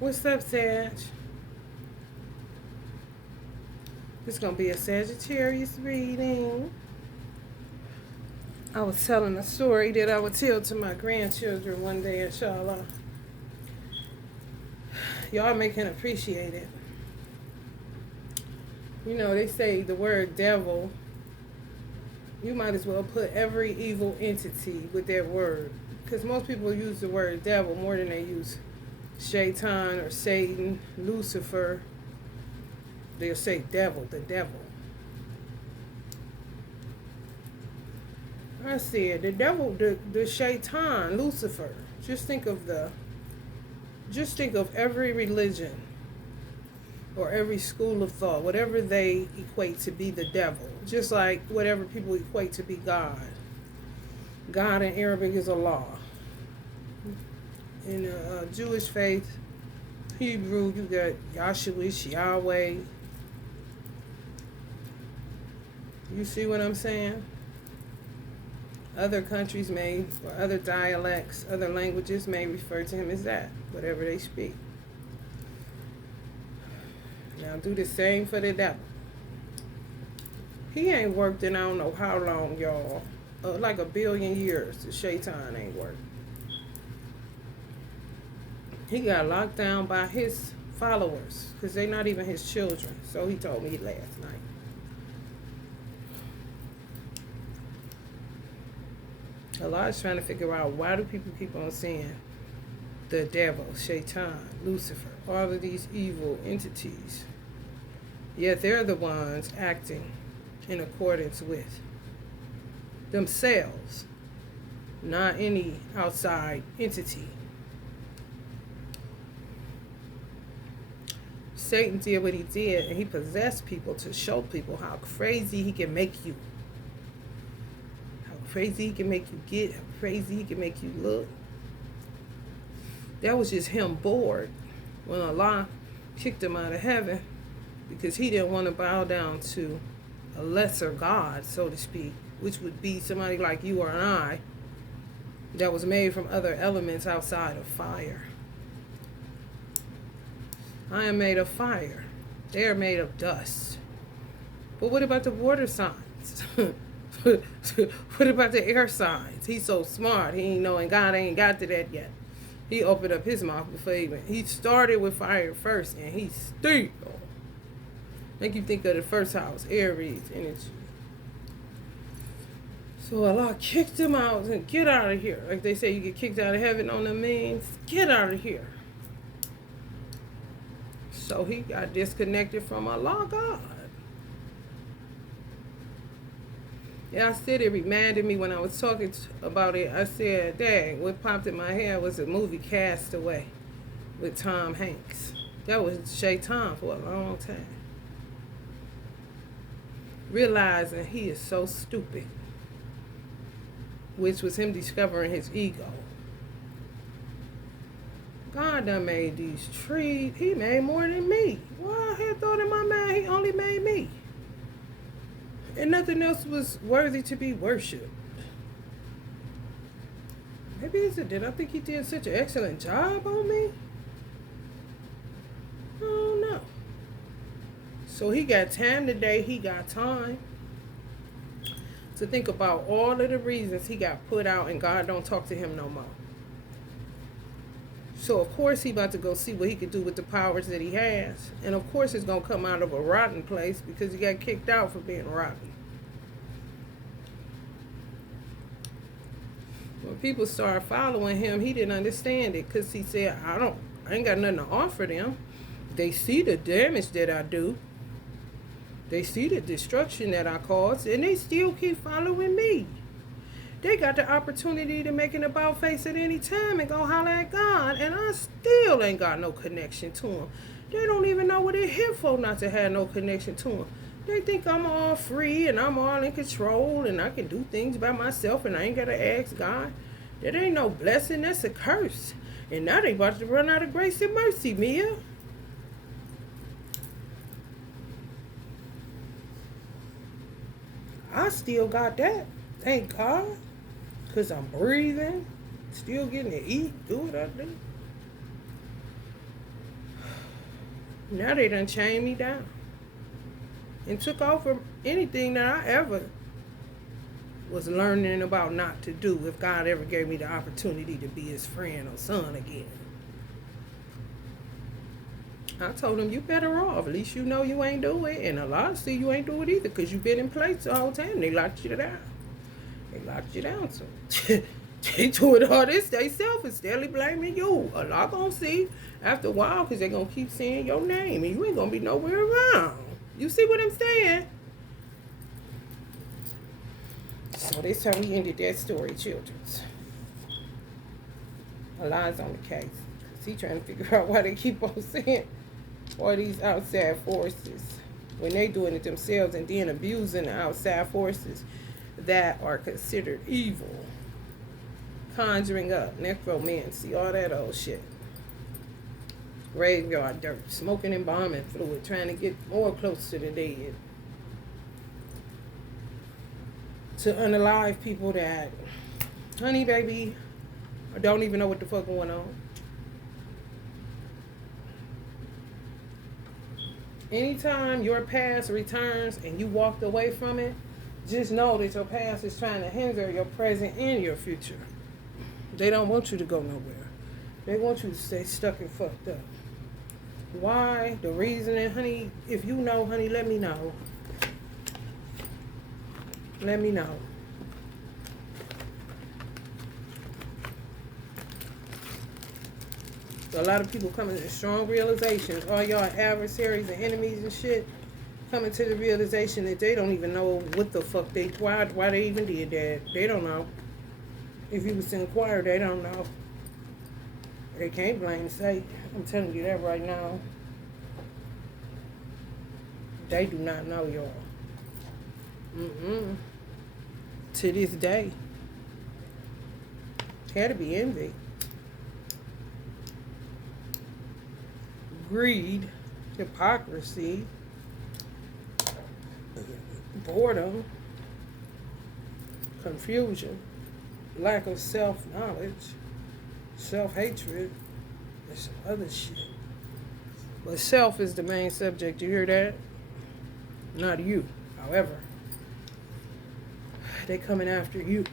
What's up, Sag? It's gonna be a Sagittarius reading. I was telling a story that I would tell to my grandchildren one day, inshallah. Y'all may can appreciate it. You know, they say the word devil, you might as well put every evil entity with that word. Because most people use the word devil more than they use Shaitan or Satan, Lucifer. They'll say devil, the devil. I said the devil, the Shaitan, Lucifer. Just think of every religion or every school of thought, whatever they equate to be the devil. Just like whatever people equate to be God. God in Arabic is Allah. In the Jewish faith, Hebrew, you got Yahshua, Yahweh. You see what I'm saying? Other countries may, or other dialects, other languages may refer to him as that, whatever they speak. Now do the same for the devil. He ain't worked in I don't know how long, y'all. Like 1 billion years, the Shaitan ain't worked. He got locked down by his followers, because they're not even his children. So he told me last night. Allah is trying to figure out, why do people keep on saying the devil, Shaitan, Lucifer, all of these evil entities, yet they're the ones acting in accordance with themselves, not any outside entity. Satan did what he did, and he possessed people to show people how crazy he can make you. Crazy he can make you get, how crazy he can make you look. That was just him bored when Allah kicked him out of heaven, because he didn't want to bow down to a lesser God, so to speak, which would be somebody like you or I that was made from other elements outside of fire. I am made of fire. They are made of dust. But what about the water signs? What about the air signs? He's so smart. He ain't knowing God ain't got to that yet. He opened up his mouth before he started with fire first, and he still. Make you think of the first house, Aries energy. So Allah kicked him out and get out of here. Like they say, you get kicked out of heaven on the means. Get out of here. So he got disconnected from Allah God. Yeah, I said it reminded me when I was talking about it. I said, dang, what popped in my head was a movie Castaway with Tom Hanks. That was Shaitan for a long time. Realizing he is so stupid, which was him discovering his ego. God done made these trees. He made more than me. Well, I had thought in my mind he only made me. And nothing else was worthy to be worshipped. Maybe did I think he did such an excellent job on me? I don't know. So he got time today. He got time to think about all of the reasons he got put out and God don't talk to him no more. So of course he about to go see what he can do with the powers that he has. And of course it's going to come out of a rotten place, because he got kicked out for being rotten. When people started following him, he didn't understand it, because he said, I ain't got nothing to offer them. They see the damage that I do. They see the destruction that I cause, and they still keep following me. They got the opportunity to make an about face at any time and go holler at God, and I still ain't got no connection to him. They don't even know what they're here for not to have no connection to him. They think I'm all free and I'm all in control and I can do things by myself and I ain't got to ask God. That ain't no blessing, that's a curse. And now they about to run out of grace and mercy, Mia. I still got that, thank God. Because I'm breathing, still getting to eat, do what I do. Now they done chained me down and took over anything that I ever was learning about not to do if God ever gave me the opportunity to be his friend or son again. I told him, you better off. At least you know you ain't do it. And a lot see you ain't do it either because you been in place the whole time. They locked you down. They locked you down. So they doing all this they self and steadily blaming you. A lot gonna see after a while because they gonna keep saying your name and you ain't gonna be nowhere around. You see what I'm saying? So this time we ended that story, children's. Eli's on the case. Because he trying to figure out why they keep on saying all these outside forces when they doing it themselves and then abusing the outside forces that are considered evil. Conjuring up, necromancy, all that old shit. Graveyard dirt, smoking embalming fluid, trying to get more close to the dead. To unalive people that, honey baby, don't even know what the fuck going on. Anytime your past returns and you walked away from it, just know that your past is trying to hinder your present and your future. They don't want you to go nowhere. They want you to stay stuck and fucked up. Why? The reasoning, honey, if you know, honey, let me know. Let me know. A lot of people coming to strong realizations. All y'all adversaries and enemies and shit coming to the realization that they don't even know what the fuck why they even did that. They don't know. If you was to inquire, they don't know. They can't blame Satan. I'm telling you that right now. They do not know, y'all. To this day. Had to be envy. Greed. Hypocrisy. Boredom. Confusion. Lack of self-knowledge. Self-hatred. And some other shit. But self is the main subject. You hear that? Not you. However, they coming after you.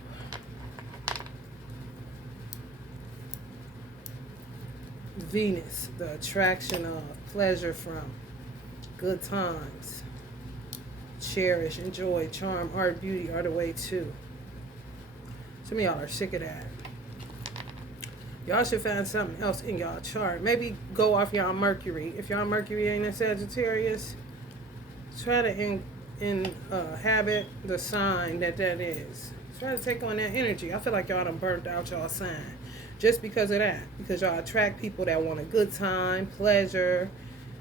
Venus, the attraction of, pleasure from, good times, cherish, enjoy, charm, art, beauty are the way too. Some of y'all are sick of that. Y'all should find something else in y'all chart. Maybe go off y'all Mercury. If y'all Mercury ain't in Sagittarius, try to inhabit the sign that is. Try to take on that energy. I feel like y'all done burnt out y'all sign. Just because of that. Because y'all attract people that want a good time, pleasure,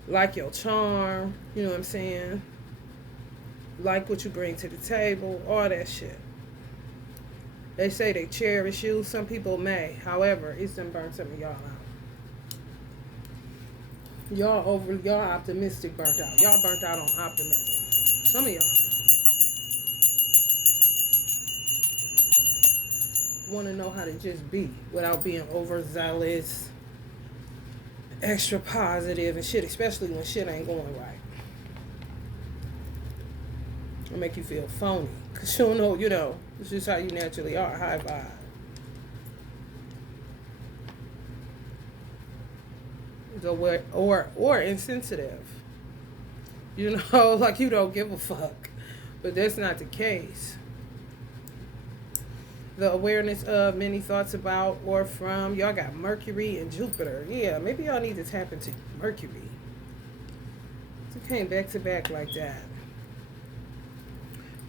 like your charm, you know what I'm saying? Like what you bring to the table, all that shit. They say they cherish you. Some people may. However, it's done burnt some of y'all out. Y'all optimistic burnt out. Y'all burnt out on optimism. Some of y'all want to know how to just be without being overzealous, extra positive and shit, especially when shit ain't going right. It'll make you feel phony. Because you don't know, it's just how you naturally are, high vibe. Or insensitive. You know, like you don't give a fuck. But that's not the case. The awareness of, many thoughts about or from. Y'all got Mercury and Jupiter. Yeah, maybe y'all need to tap into Mercury. It came back to back like that.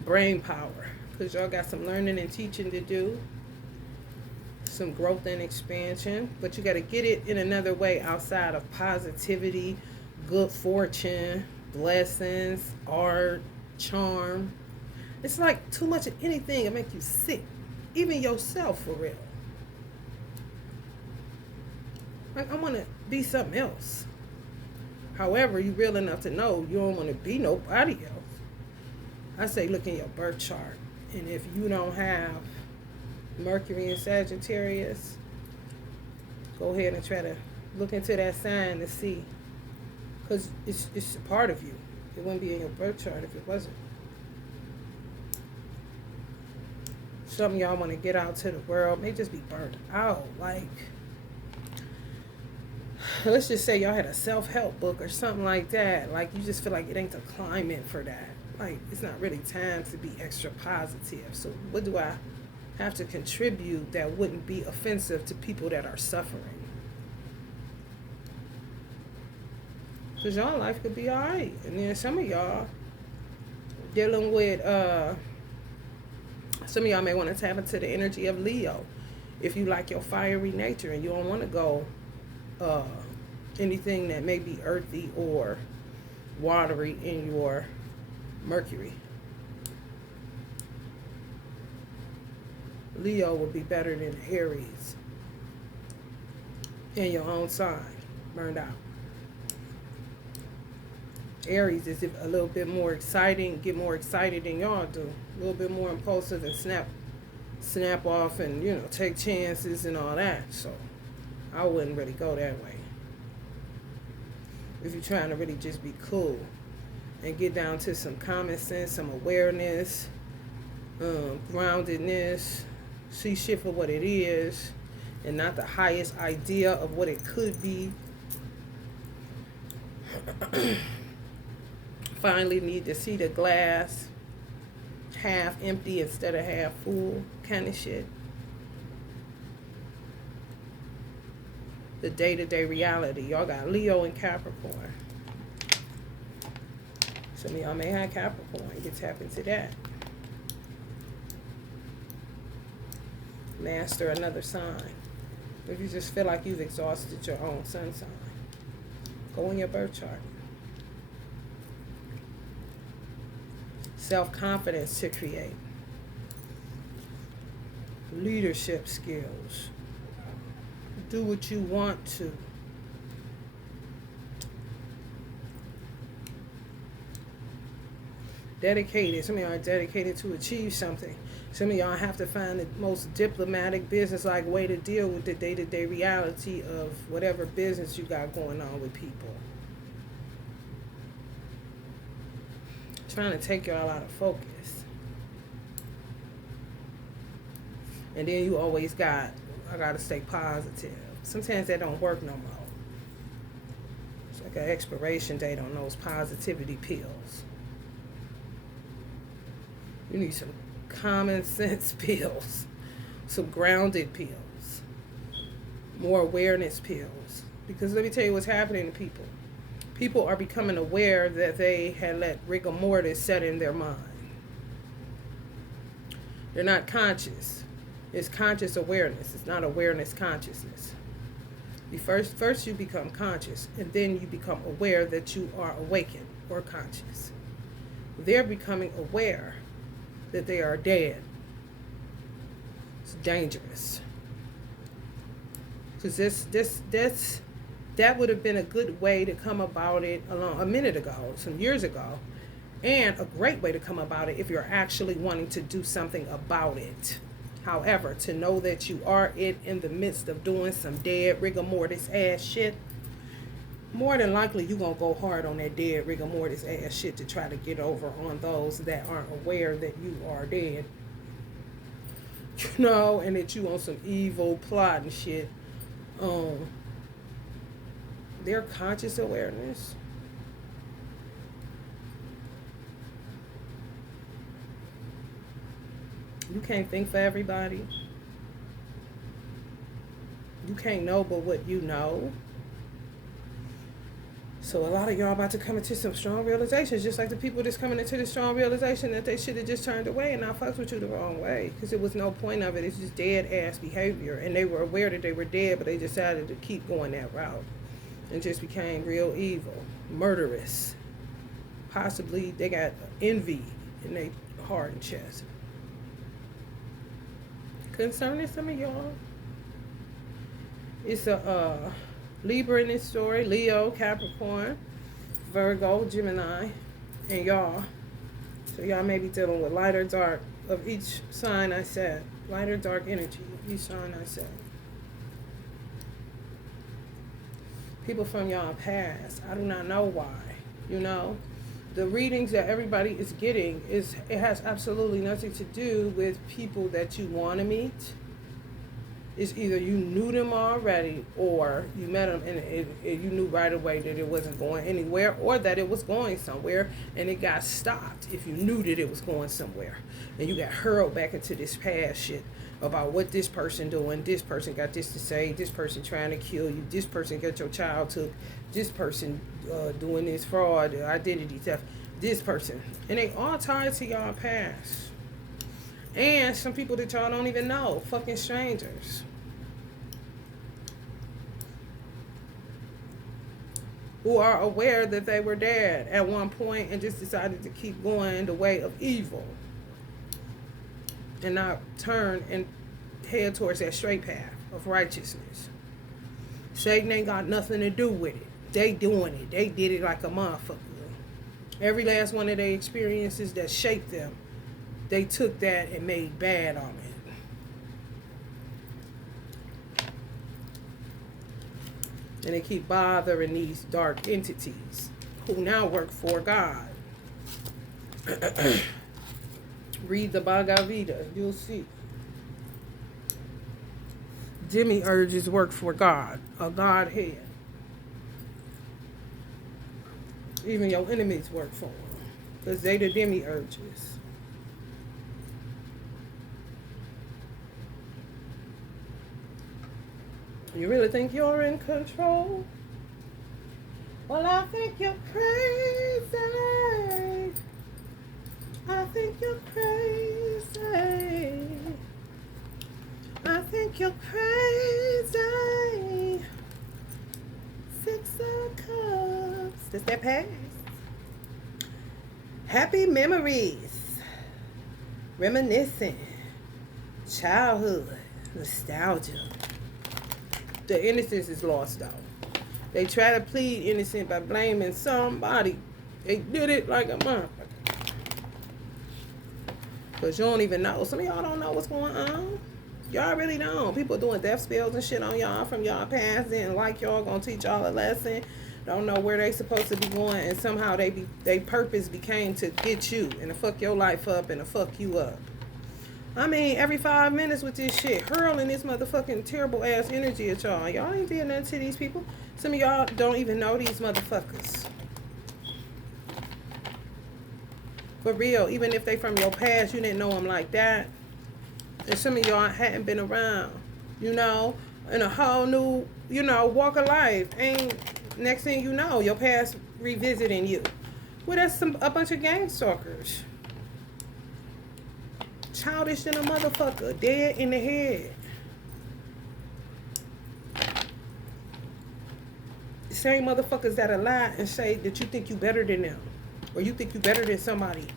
Brain power. Because y'all got some learning and teaching to do. Some growth and expansion. But you got to get it in another way outside of positivity, good fortune, blessings, art, charm. It's like too much of anything will make you sick. Even yourself, for real. Like, I want to be something else. However, you real enough to know you don't want to be nobody else. I say look in your birth chart. And if you don't have Mercury and Sagittarius, go ahead and try to look into that sign to see. Because it's a part of you. It wouldn't be in your birth chart if it wasn't. Some of y'all want to get out to the world, may just be burnt out. Like, let's just say y'all had a self-help book or something like that. Like, you just feel like it ain't the climate for that. Like, it's not really time to be extra positive. So what do I have to contribute that wouldn't be offensive to people that are suffering? Because y'all life could be all right. And then some of y'all dealing with, some of y'all may want to tap into the energy of Leo. If you like your fiery nature and you don't want to go anything that may be earthy or watery in your Mercury. Leo would be better than Aries in your own sign, burned out. Aries is a little bit more exciting, get more excited than y'all do. A little bit more impulsive and snap off and, you know, take chances and all that. So I wouldn't really go that way. If you're trying to really just be cool and get down to some common sense, some awareness, groundedness, see shit for what it is and not the highest idea of what it could be. Finally need to see the glass half empty instead of half full kind of shit. The day-to-day reality. Y'all got Leo and Capricorn. Some of y'all may have Capricorn. You can tap into that. Master another sign. If you just feel like you've exhausted your own sun sign, go in your birth chart. Self-confidence to create. Leadership skills. Do what you want to. Dedicated. Some of y'all are dedicated to achieve something. Some of y'all have to find the most diplomatic, business-like way to deal with the day-to-day reality of whatever business you got going on with people. Trying to take y'all out of focus. And then you always I gotta stay positive. Sometimes that don't work no more. It's like an expiration date on those positivity pills. You need some common sense pills, some grounded pills, more awareness pills. Because let me tell you what's happening to people. People are becoming aware that they had let rigor mortis set in their mind. They're not conscious. It's conscious awareness. It's not awareness consciousness. First you become conscious, and then you become aware that you are awakened or conscious. They're becoming aware that they are dead. It's dangerous. Because that would have been a good way to come about it a minute ago, some years ago, and a great way to come about it if you're actually wanting to do something about it. However, to know that you are in the midst of doing some dead rigor mortis ass shit, more than likely you're going to go hard on that dead rigor mortis ass shit to try to get over on those that aren't aware that you are dead. You know, and that you on some evil plot and shit. Their conscious awareness. You can't think for everybody. You can't know but what you know. So a lot of y'all about to come into some strong realizations, just like the people that's coming into the strong realization that they should have just turned away and not fucked with you the wrong way. Because there was no point of it. It's just dead-ass behavior. And they were aware that they were dead, but they decided to keep going that route. And just became real evil, murderous. Possibly they got envy in their heart and chest. Concerning some of y'all, it's a Libra in this story, Leo, Capricorn, Virgo, Gemini, and y'all. So y'all may be dealing with light or dark of each sign I said. Light or dark energy of each sign I said. People from y'all past. I do not know why. You know, the readings that everybody is getting it has absolutely nothing to do with people that you want to meet. It's either you knew them already, or you met them and you knew right away that it wasn't going anywhere, or that it was going somewhere and it got stopped. If you knew that it was going somewhere and you got hurled back into this past shit about what this person doing, this person got this to say, this person trying to kill you, this person got your child took, this person doing this fraud, identity theft, this person. And they all tied to y'all past. And some people that y'all don't even know, fucking strangers. Who are aware that they were dead at one point and just decided to keep going the way of evil. And not turn and head towards that straight path of righteousness. Satan ain't got nothing to do with it. They doing it. They did it like a motherfucker. Every last one of their experiences that shaped them, they took that and made bad on it. And they keep bothering these dark entities who now work for God. Read the Bhagavad Gita, you'll see. Demiurges work for God, a Godhead. Even your enemies work for them, because they the demiurges. You really think you're in control? Well, I think you're crazy. I think you're crazy. I think you're crazy. Six of Cups. Does that pass? Happy memories. Reminiscing. Childhood. Nostalgia. The innocence is lost, though. They try to plead innocent by blaming somebody. They did it like a motherfucker. Because you don't even know. Some of y'all don't know what's going on. Y'all really don't. People doing death spells and shit on y'all from y'all past. Didn't like y'all. Gonna teach y'all a lesson. Don't know where they supposed to be going. And somehow they purpose became to get you. And to fuck your life up and to fuck you up. I mean, every 5 minutes with this shit, hurling this motherfucking terrible ass energy at y'all. Y'all ain't doing nothing to these people. Some of y'all don't even know these motherfuckers. For real, even if they from your past, you didn't know them like that. And some of y'all hadn't been around, you know, in a whole new, you know, walk of life. And next thing you know, your past revisiting you. Well, that's a bunch of gang stalkers. Childish than a motherfucker, dead in the head. The same motherfuckers that lie and say that you think you better than them, or you think you better than somebody.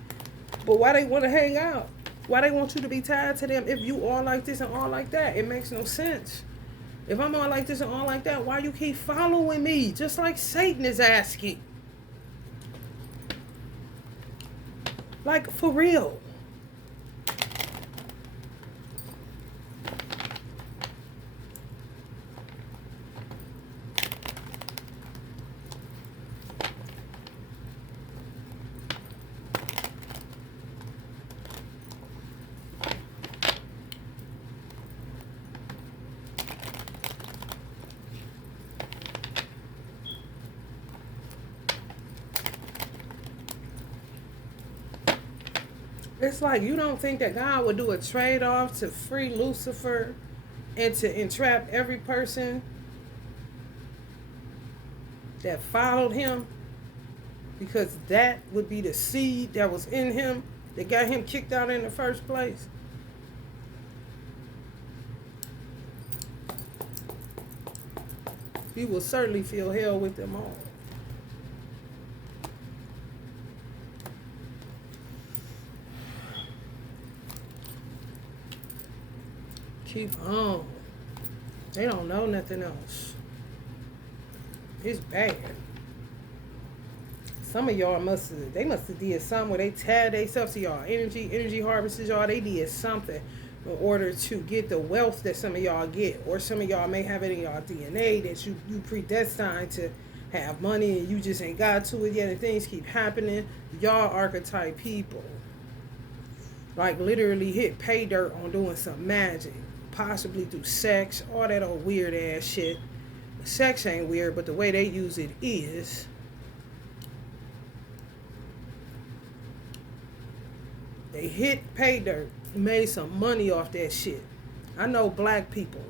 But why they want to hang out? Why they want you to be tied to them if you all like this and all like that? It makes no sense. If I'm all like this and all like that, why you keep following me? Just like Satan is asking. Like, for real. It's like you don't think that God would do a trade-off to free Lucifer and to entrap every person that followed him, because that would be the seed that was in him that got him kicked out in the first place. He will certainly feel hell with them all. Keep on. They don't know nothing else. It's bad. Some of y'all must have did something where they tied themselves to y'all energy harvesters, y'all. They did something in order to get the wealth that some of y'all get, or some of y'all may have it in y'all DNA that you predestined to have money and you just ain't got to it yet, and things keep happening. Y'all archetype people like literally hit pay dirt on doing some magic, possibly through sex, all that old weird ass shit. Sex ain't weird, but the way they use it is. They hit pay dirt, made some money off that shit. I know black people.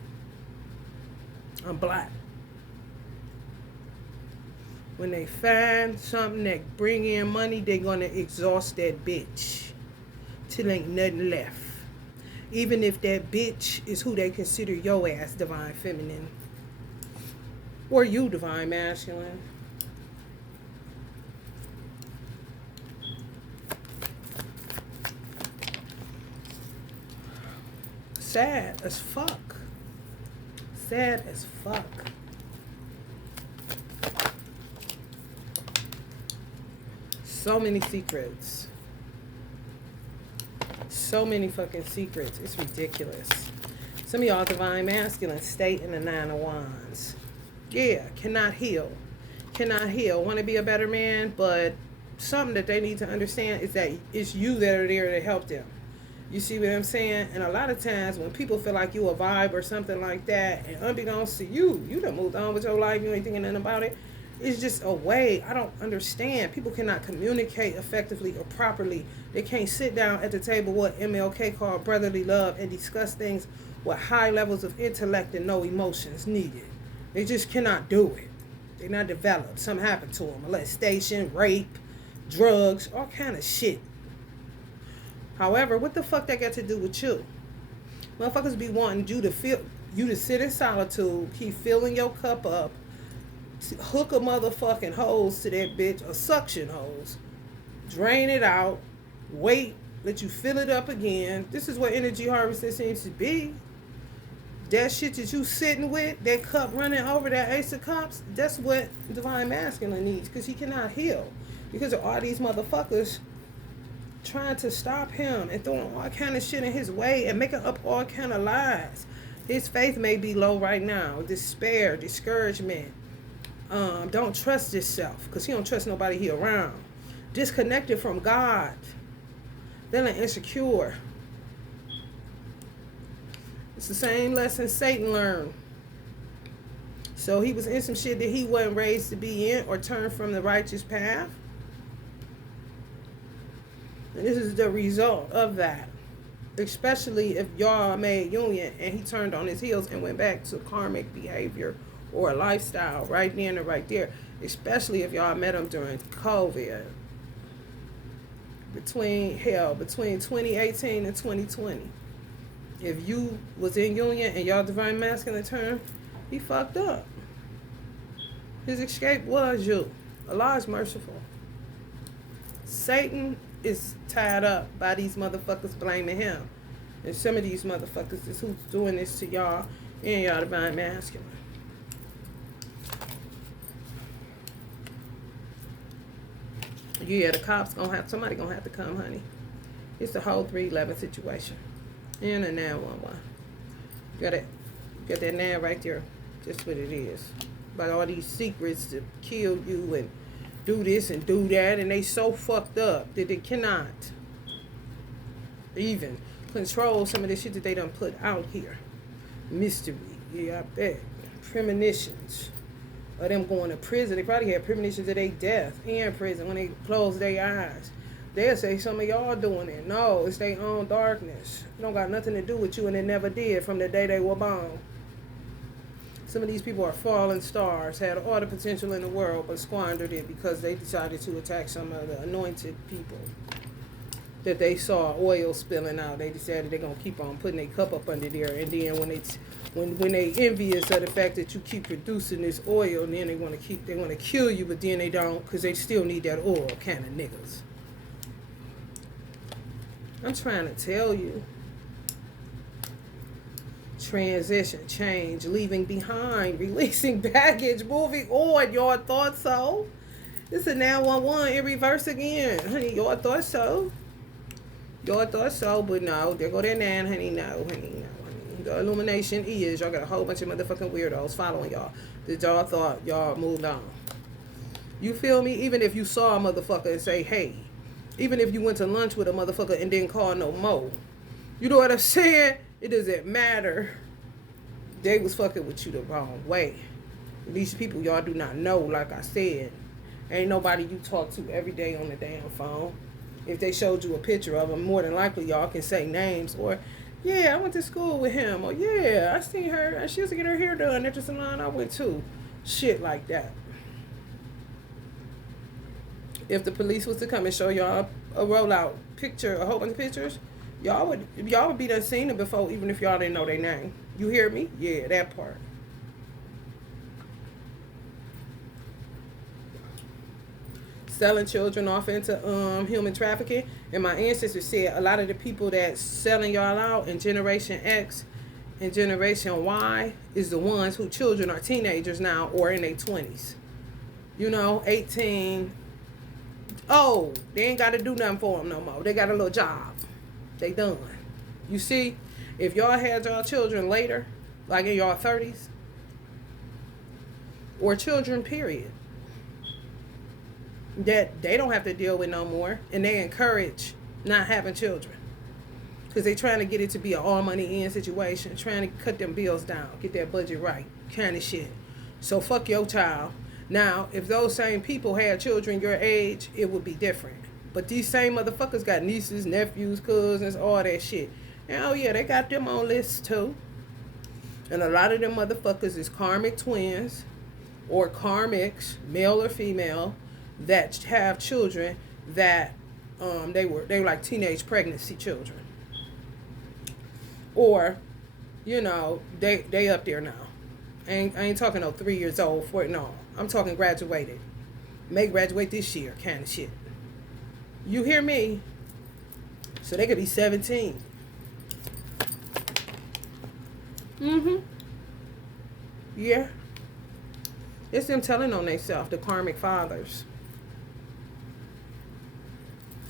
I'm black. When they find something that bring in money, they gonna exhaust that bitch till ain't nothing left. Even if that bitch is who they consider your ass divine feminine, or you divine masculine. Sad as fuck. Sad as fuck. So many secrets. So many fucking secrets. It's ridiculous. Some of y'all divine masculine state in the 9 of Wands. Yeah, cannot heal. Cannot heal. Want to be a better man, but something that they need to understand is that it's you that are there to help them. You see what I'm saying? And a lot of times when people feel like you a vibe or something like that, and unbeknownst to you, you done moved on with your life, you ain't thinking nothing about it. It's just a way. I don't understand. People cannot communicate effectively or properly. They can't sit down at the table, what MLK called brotherly love, and discuss things with high levels of intellect and no emotions needed. They just cannot do it. They're not developed. Something happened to them. Molestation, rape, drugs, all kind of shit. However, what the fuck that got to do with you? Motherfuckers be wanting you to sit in solitude, keep filling your cup up, hook a motherfucking hose to that bitch, a suction hose, drain it out, wait, let you fill it up again. This is what energy harvesting seems to be. That shit that you sitting with, that cup running over, that Ace of Cups, that's what divine masculine needs, because he cannot heal. Because of all these motherfuckers trying to stop him and throwing all kind of shit in his way and making up all kind of lies. His faith may be low right now. Despair, discouragement. Don't trust yourself, because he don't trust nobody he around. Disconnected from God. Feeling insecure. It's the same lesson Satan learned. So he was in some shit that he wasn't raised to be in, or turned from the righteous path. And this is the result of that. Especially if y'all made union and he turned on his heels and went back to karmic behavior or a lifestyle right then and right there. Especially if y'all met him during COVID. Between 2018 and 2020. If you was in union and y'all divine masculine turn, he fucked up. His escape was you. Allah is merciful. Satan is tied up by these motherfuckers blaming him. And some of these motherfuckers is who's doing this to y'all and y'all divine masculine. Yeah, the cops somebody gonna have to come, honey. It's the whole 311 situation. And a 911. Got that 9 right there. That's what it is. About all these secrets to kill you and do this and do that, and they so fucked up that they cannot even control some of the shit that they done put out here. Mystery, yeah, I bet. Premonitions of them going to prison. They probably had premonitions of their death in prison when they closed their eyes. They'll say some of y'all doing it. No, it's their own darkness. It don't got nothing to do with you, and it never did from the day they were born. Some of these people are fallen stars, had all the potential in the world, but squandered it because they decided to attack some of the anointed people that they saw oil spilling out. They decided they're gonna keep on putting their cup up under there, and then when they envious of the fact that you keep producing this oil, and then they want to kill you, but then they don't, because they still need that oil, kind of niggas. I'm trying to tell you. Transition, change, leaving behind, releasing baggage, moving on. Y'all thought so? This is 911 in reverse again. Honey, y'all thought so? Y'all thought so, but no. There go that nan, honey. No, honey, no, honey. The illumination is y'all got a whole bunch of motherfucking weirdos following y'all. That y'all thought y'all moved on. You feel me? Even if you saw a motherfucker and say, hey. Even if you went to lunch with a motherfucker and didn't call no more. You know what I'm saying? It doesn't matter. They was fucking with you the wrong way. These people y'all do not know, like I said. Ain't nobody you talk to every day on the damn phone. If they showed you a picture of them, more than likely y'all can say names. Or, yeah, I went to school with him. Or, yeah, I seen her. She used to get her hair done at the salon I went to. Shit like that. If the police was to come and show y'all a rollout picture, a whole bunch of pictures, y'all would be done seen it before, even if y'all didn't know their name. You hear me? Yeah, that part. Selling children off into human trafficking. And my ancestors said a lot of the people that's selling y'all out in Generation X and Generation Y is the ones who children are teenagers now or in their 20s. 18. Oh, they ain't got to do nothing for them no more. They got a little job. They done. You see, if y'all had y'all children later, like in y'all 30s, or children, period, that they don't have to deal with no more, and they encourage not having children because they trying to get it to be an all money in situation, trying to cut them bills down, get that budget right, kind of shit. So fuck your child. Now, if those same people had children your age, it would be different. But these same motherfuckers got nieces, nephews, cousins, all that shit. And oh yeah, they got them on lists too. And a lot of them motherfuckers is karmic twins or karmics, male or female, that have children that they were like teenage pregnancy children. Or, they up there now. I ain't talking no 3 years old, no. I'm talking graduated. May graduate this year kind of shit. You hear me? So they could be 17. Yeah. It's them telling on themselves, the karmic fathers.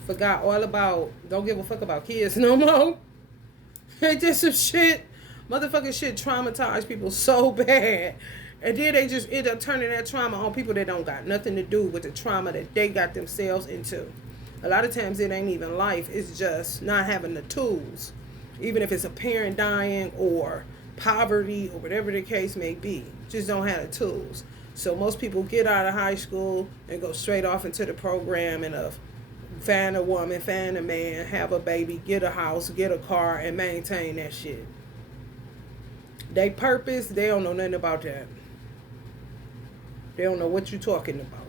Forgot all about, don't give a fuck about kids no more. Ain't just some shit. Motherfucking shit traumatized people so bad. And then they just end up turning that trauma on people that don't got nothing to do with the trauma that they got themselves into. A lot of times it ain't even life. It's just not having the tools. Even if it's a parent dying or poverty or whatever the case may be. Just don't have the tools. So most people get out of high school and go straight off into the program and find a woman, find a man, have a baby, get a house, get a car, and maintain that shit. They purpose, they don't know nothing about that. They don't know what you're talking about.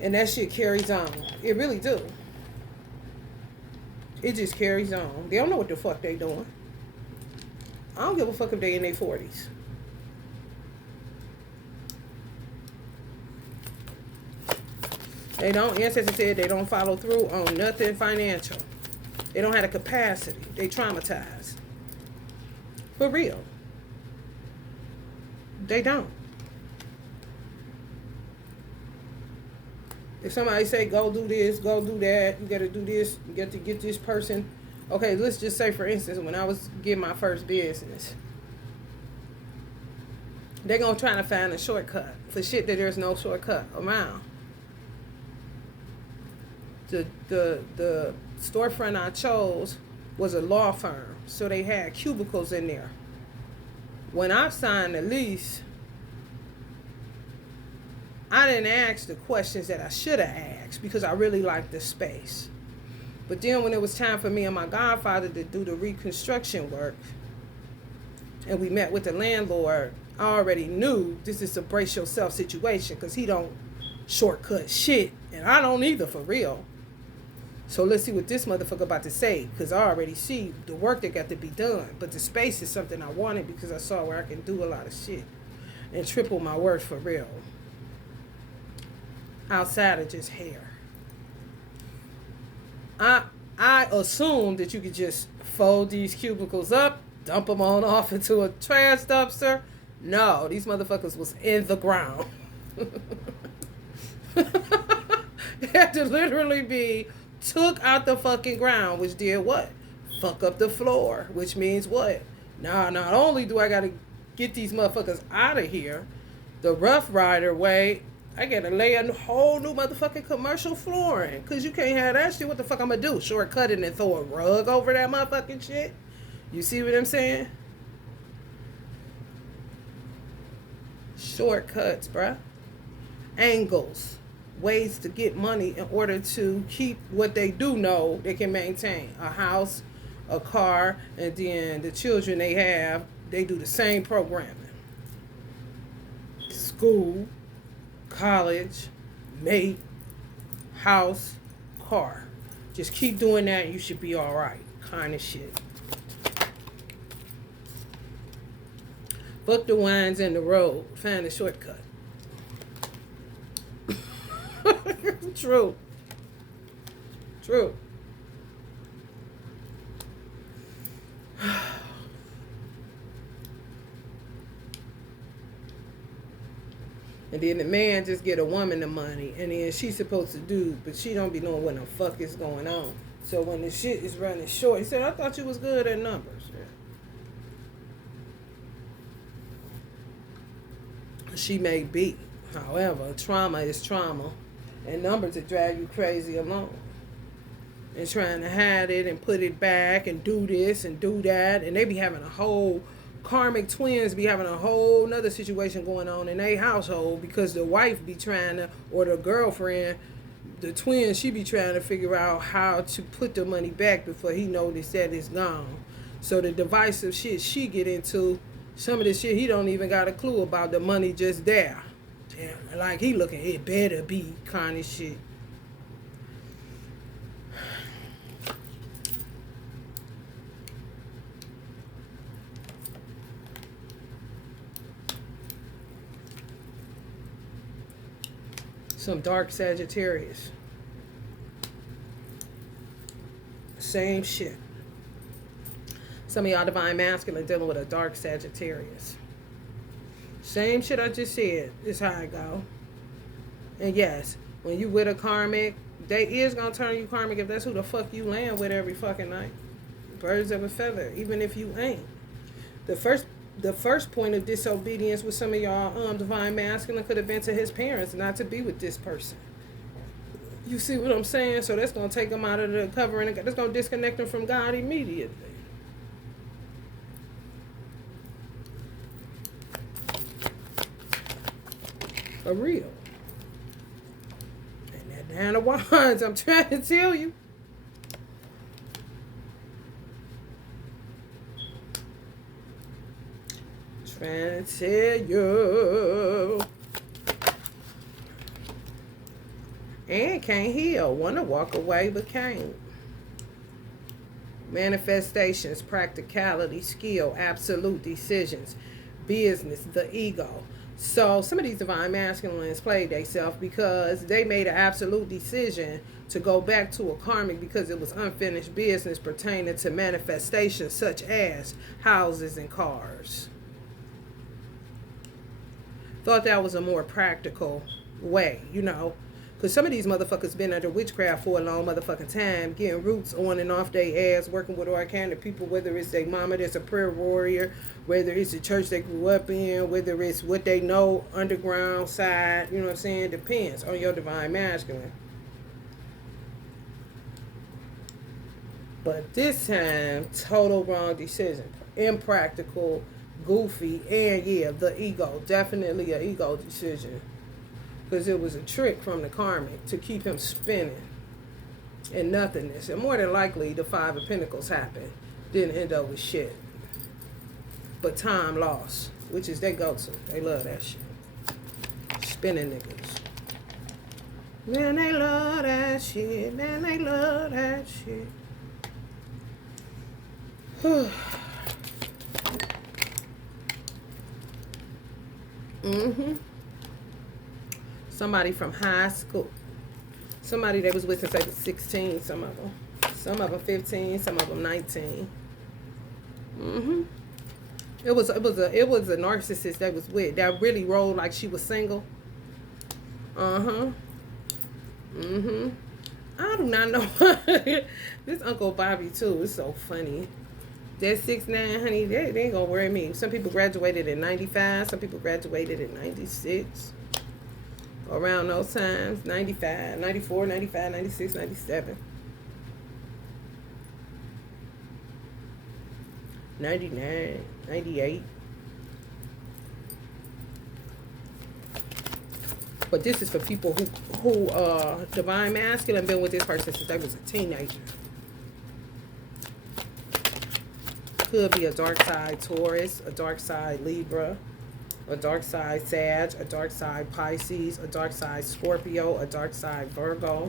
And that shit carries on. It really do. It just carries on. They don't know what the fuck they doing. I don't give a fuck if they in their 40s. They don't, ancestors said they don't follow through on nothing financial. They don't have the capacity. They traumatized. For real. They don't. If somebody say, go do this, go do that, you got to do this, you got to get this person. Okay, let's just say, for instance, when I was getting my first business, they're going to try to find a shortcut for shit that there's no shortcut around. The storefront I chose was a law firm, so they had cubicles in there. When I signed the lease, I didn't ask the questions that I should have asked because I really liked the space. But then when it was time for me and my godfather to do the reconstruction work, and we met with the landlord, I already knew this is a brace yourself situation because he don't shortcut shit, and I don't either, for real. So let's see what this motherfucker about to say, because I already see the work that got to be done. But the space is something I wanted because I saw where I can do a lot of shit and triple my worth for real. Outside of just hair. I assumed that you could just fold these cubicles up, dump them on off into a trash dumpster. No, these motherfuckers was in the ground. It had to literally be took out the fucking ground, which did what? Fuck up the floor, which means what? Now, not only do I got to get these motherfuckers out of here the Rough Rider way, I got to lay a whole new motherfucking commercial flooring. Because you can't have that shit. What the fuck I'm going to do? Shortcut it and throw a rug over that motherfucking shit? You see what I'm saying? Shortcuts, bruh. Angles. Ways to get money in order to keep what they do know they can maintain. A house, a car, and then the children they have, they do the same programming. School, college, mate, house, car. Just keep doing that and you should be alright. Kind of shit. Fuck the wines and the road. Find a shortcut. True. True. And then the man just get a woman the money, and then she's supposed to do, but she don't be knowing what the fuck is going on. So when the shit is running short, he said, I thought you was good at numbers. Yeah. She may be. However, trauma is trauma, and numbers will drive you crazy alone. And trying to hide it and put it back and do this and do that, and they be having a whole karmic twins be having a whole nother situation going on in their household because the wife be trying to, or the girlfriend, the twin, she be trying to figure out how to put the money back before he notice that it's gone. So the divisive shit she get into, some of the shit he don't even got a clue about, the money just there. Yeah, like he looking, it better be kind of shit. Some dark Sagittarius. Same shit. Some of y'all divine masculine dealing with a dark Sagittarius. Same shit I just said. This how I go. And yes, when you with a karmic, they is gonna turn you karmic if that's who the fuck you land with every fucking night. Birds of a feather, even if you ain't. The first point of disobedience with some of y'all divine masculine could have been to his parents, not to be with this person. You see what I'm saying? So that's going to take him out of the covering. That's going to disconnect him from God immediately. For real. And that Nine of Wands, I'm trying to tell you. Trying to tell you. And can't heal. Want to walk away, but can't. Manifestations, practicality, skill, absolute decisions, business, the ego. So some of these divine masculines played themselves because they made an absolute decision to go back to a karmic because it was unfinished business pertaining to manifestations such as houses and cars. Thought that was a more practical way, you know. Because some of these motherfuckers been under witchcraft for a long motherfucking time, getting roots on and off their ass, working with Arcana people, whether it's their mama that's a prayer warrior, whether it's the church they grew up in, whether it's what they know underground side, you know what I'm saying? Depends on your divine masculine. But this time, total wrong decision. Impractical, goofy, and yeah, the ego. Definitely an ego decision. Because it was a trick from the karmic to keep him spinning in nothingness. And more than likely, the Five of Pentacles happened. Didn't end up with shit. But time lost, which is they go to. They love that shit. Spinning niggas. Man, they love that shit. Man, they love that shit. Mm-hmm. Somebody from high school. Somebody that was with since they was 16, some of them. Some of them 15, some of them 19. Mm-hmm. It was a narcissist that was with, that really rolled like she was single. Uh-huh. Mm-hmm. I do not know. This Uncle Bobby too is so funny. That 6'9", honey, they ain't gonna worry me. Some people graduated in 95. Some people graduated in 96. Around those times, 95, 94, 95, 96, 97. 99, 98. But this is for people who divine masculine been with this person since they was a teenager. Could be a dark side Taurus, a dark side Libra, a dark side Sag, a dark side Pisces, a dark side Scorpio, a dark side Virgo.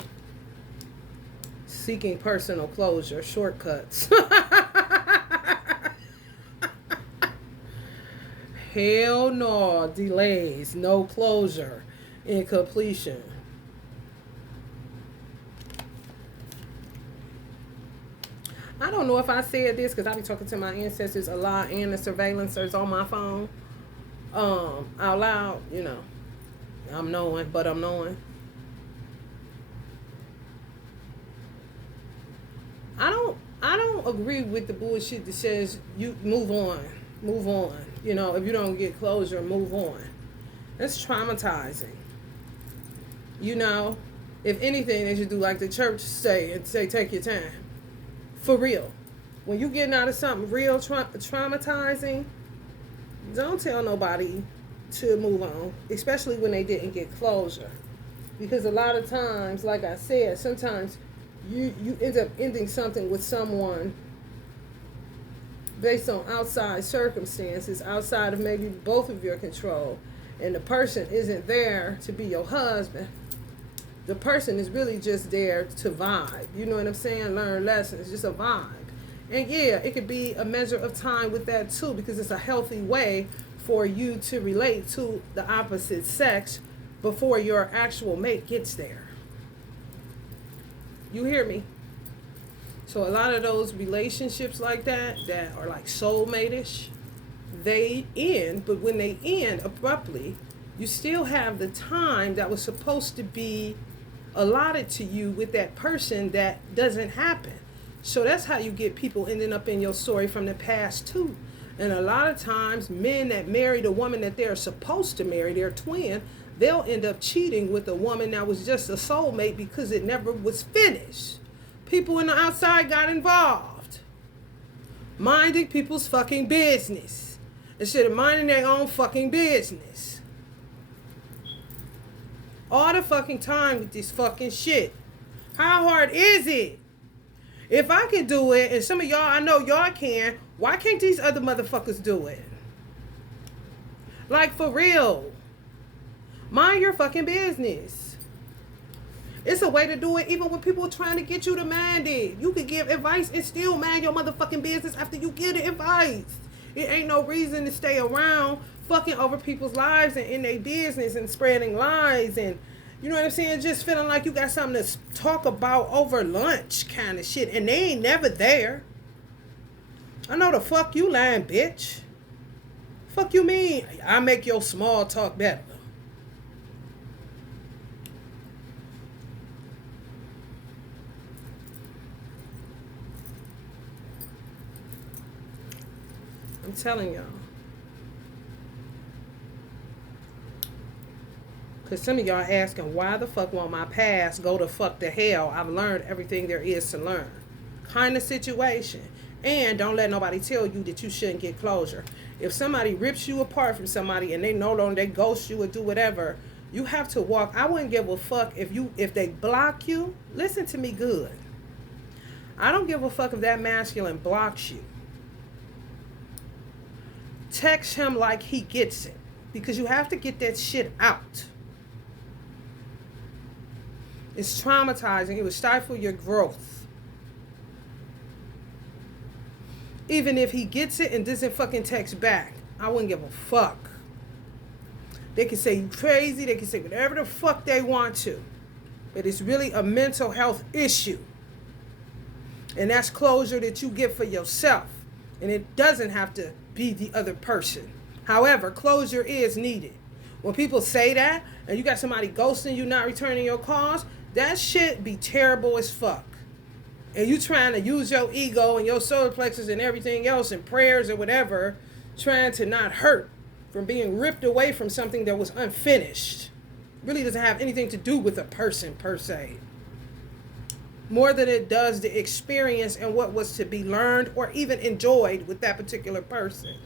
Seeking personal closure, shortcuts. Hell no, delays, no closure, incompletion. I don't know if I said this because I be talking to my ancestors a lot and the surveillancers on my phone. Out loud, you know. I'm knowing, but I'm knowing. I don't agree with the bullshit that says you move on. You know, if you don't get closure, move on. That's traumatizing. You know, if anything, they should do like the church say take your time. For real. When you getting out of something real traumatizing, don't tell nobody to move on, especially when they didn't get closure. Because a lot of times, like I said, sometimes you end up ending something with someone based on outside circumstances, outside of maybe both of your control, and the person isn't there to be your husband. The person is really just there to vibe. You know what I'm saying? Learn lessons, just a vibe. And yeah, it could be a measure of time with that too, because it's a healthy way for you to relate to the opposite sex before your actual mate gets there. You hear me? So a lot of those relationships like that are like soulmate-ish, they end, but when they end abruptly, you still have the time that was supposed to be allotted to you with that person that doesn't happen. So that's how you get people ending up in your story from the past too. And a lot of times men that marry the woman that they're supposed to marry, their twin, they'll end up cheating with a woman that was just a soulmate because it never was finished. People in the outside got involved, minding people's fucking business instead of minding their own fucking business. All the fucking time with this fucking shit. How hard is it? If I can do it, and some of y'all, I know y'all can, why can't these other motherfuckers do it? Like, for real. Mind your fucking business. It's a way to do it even when people are trying to get you to mind it. You can give advice and still mind your motherfucking business after you give the advice. It ain't no reason to stay around fucking over people's lives and in their business and spreading lies and, you know what I'm saying, just feeling like you got something to talk about over lunch kind of shit. And they ain't never there. I know the fuck you lying, bitch. Fuck you mean? I make your small talk better. I'm telling y'all. Because some of y'all asking, why the fuck won't my past go to fuck to hell? I've learned everything there is to learn. Kind of situation. And don't let nobody tell you that you shouldn't get closure. If somebody rips you apart from somebody and they no longer, they ghost you or do whatever, you have to walk. I wouldn't give a fuck if they block you. Listen to me good. I don't give a fuck if that masculine blocks you. Text him like he gets it. Because you have to get that shit out. It's traumatizing. It will stifle your growth. Even if he gets it and doesn't fucking text back, I wouldn't give a fuck. They can say you crazy. They can say whatever the fuck they want to. But it's really a mental health issue. And that's closure that you get for yourself. And it doesn't have to be the other person. However, closure is needed. When people say that, and you got somebody ghosting you, not returning your calls, That shit be terrible as fuck. And you trying to use your ego and your solar plexus and everything else and prayers or whatever, trying to not hurt from being ripped away from something that was unfinished. Really doesn't have anything to do with a person per se. More than it does the experience and what was to be learned or even enjoyed with that particular person.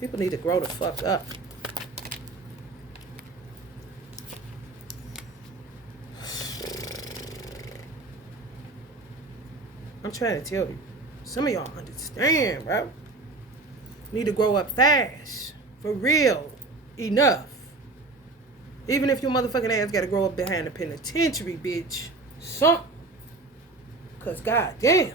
People need to grow the fuck up. I'm trying to tell you. Some of y'all understand, bro. Need to grow up fast. For real. Enough. Even if your motherfucking ass gotta grow up behind the penitentiary, bitch. Something. Cause goddamn.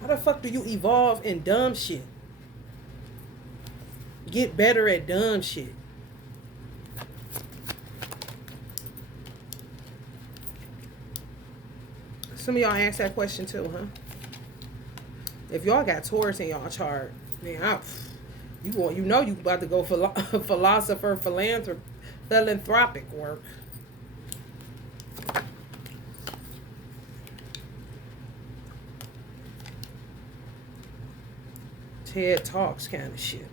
How the fuck do you evolve in dumb shit? Get better at dumb shit. Some of y'all ask that question too, huh? If y'all got Taurus in y'all chart, man, you know you about to go for philosopher, philanthropic work. TED Talks kind of shit.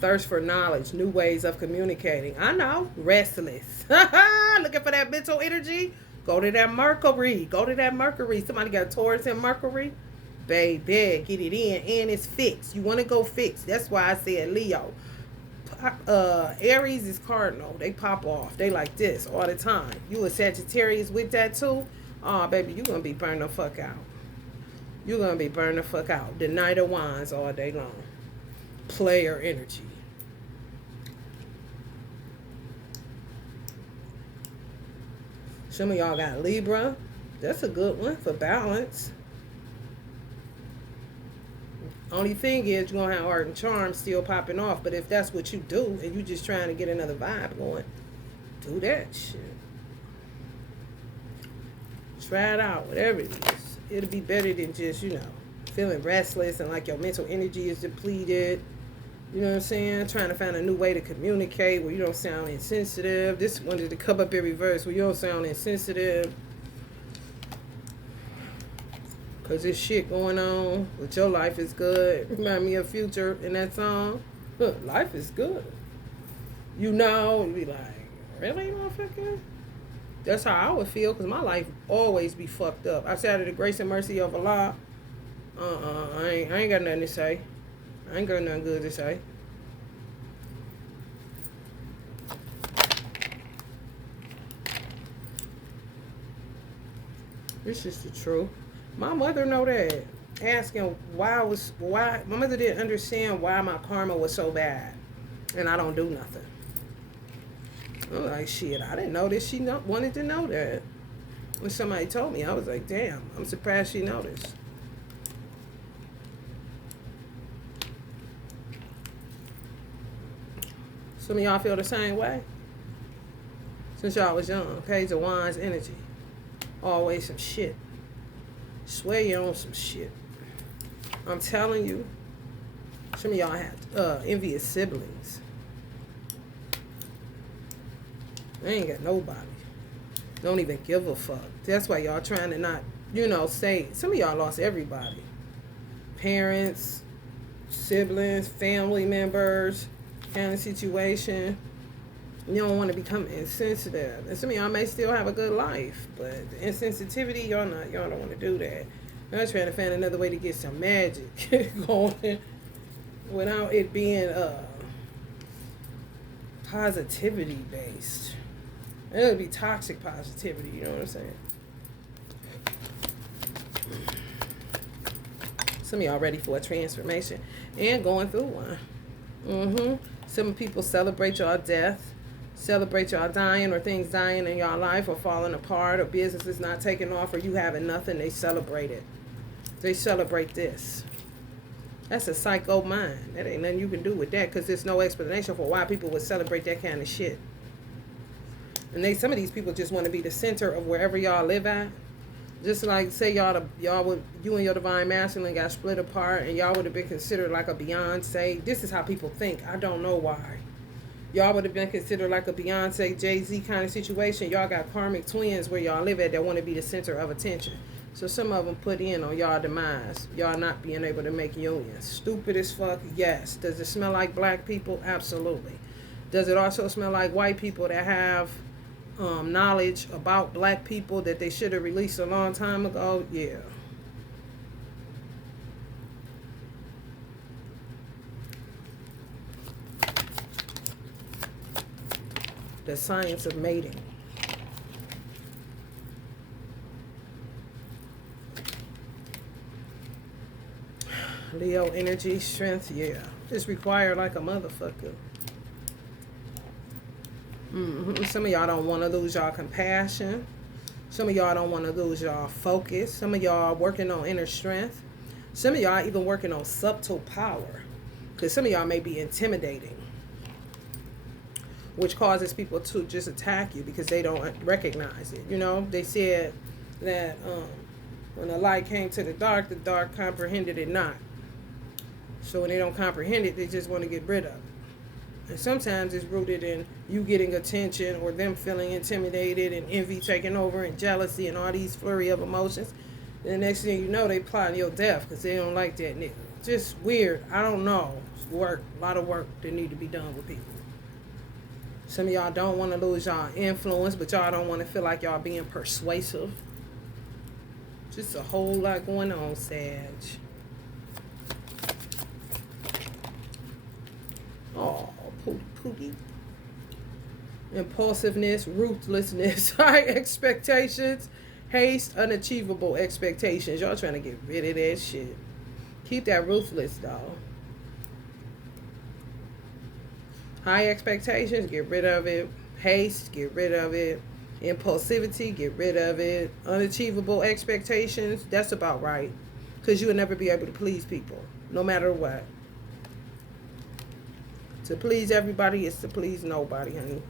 Thirst for knowledge, new ways of communicating. I know, restless. Looking for that mental energy. Go to that Mercury. Go to that Mercury. Somebody got Taurus and Mercury. Baby, get it in. And it's fixed. You want to go fixed. That's why I said Leo. Aries is cardinal. They pop off. They like this all the time. You a Sagittarius with that too? Oh, baby, you going to be burned the fuck out. You're going to be burned the fuck out. The Knight of Wands all day long. Player energy. Some of y'all got Libra. That's a good one for balance. Only thing is you're going to have art and charm still popping off. But if that's what you do and you just trying to get another vibe going, do that shit. Try it out, whatever it is. It'll be better than just, feeling restless and like your mental energy is depleted. You know what I'm saying? Trying to find a new way to communicate where you don't sound insensitive. This wanted to come up in reverse where you don't sound insensitive. Because this shit going on with your life is good. Remind me of Future in that song. Look, life is good. You be like, really, motherfucker? That's how I would feel because my life always be fucked up. Outside of the grace and mercy of Allah, I ain't got nothing to say. I ain't got nothing good to say. This is the truth. My mother know that. Asking why my mother didn't understand why my karma was so bad. And I don't do nothing. I'm like, shit, I didn't know this. She wanted to know that. When somebody told me, I was like, damn, I'm surprised she noticed. Some of y'all feel the same way. Since y'all was young. Page of Wands energy. Always some shit. Swear you on some shit. I'm telling you. Some of y'all have envious siblings. They ain't got nobody. Don't even give a fuck. That's why y'all trying to not, say. Some of y'all lost everybody. Parents, siblings, family members. Kind of situation. You don't want to become insensitive. And some of y'all may still have a good life, but the insensitivity, y'all don't want to do that. Y'all trying to find another way to get some magic going without it being positivity based. It would be toxic positivity, you know what I'm saying? Some of y'all ready for a transformation and going through one. Some people celebrate y'all death, celebrate y'all dying or things dying in y'all life or falling apart or businesses not taking off or you having nothing. They celebrate it. They celebrate this. That's a psycho mind. That ain't nothing you can do with that because there's no explanation for why people would celebrate that kind of shit. And some of these people just want to be the center of wherever y'all live at. Just like say you and your divine masculine got split apart, and y'all would have been considered like a Beyonce. This is how people think. I don't know why. Y'all would have been considered like a Beyonce, Jay-Z kind of situation. Y'all got karmic twins where y'all live at that want to be the center of attention. So some of them put in on y'all demise. Y'all not being able to make unions. Stupid as fuck, yes. Does it smell like black people? Absolutely. Does it also smell like white people that have knowledge about black people that they should have released a long time ago? Yeah. The science of mating. Leo energy, strength, yeah. Just required like a motherfucker. Some of y'all don't want to lose y'all compassion. Some of y'all don't want to lose y'all focus. Some of y'all working on inner strength. Some of y'all even working on subtle power. Because some of y'all may be intimidating, which causes people to just attack you because they don't recognize it. You know, they said that when the light came to the dark comprehended it not. So when they don't comprehend it, they just want to get rid of it. And sometimes it's rooted in you getting attention or them feeling intimidated and envy taking over and jealousy and all these flurry of emotions. And the next thing you know, they plotting your death because they don't like that nigga. Just weird. I don't know. It's work. A lot of work that need to be done with people. Some of y'all don't want to lose y'all influence, but y'all don't want to feel like y'all being persuasive. Just a whole lot going on, Sag. Oh, pooty. Impulsiveness, ruthlessness, high expectations, haste, unachievable expectations. Y'all trying to get rid of that shit. Keep that ruthless, though. High expectations, get rid of it. Haste, get rid of it. Impulsivity, get rid of it. Unachievable expectations, that's about right. Because you will never be able to please people, no matter what. To please everybody is to please nobody, honey.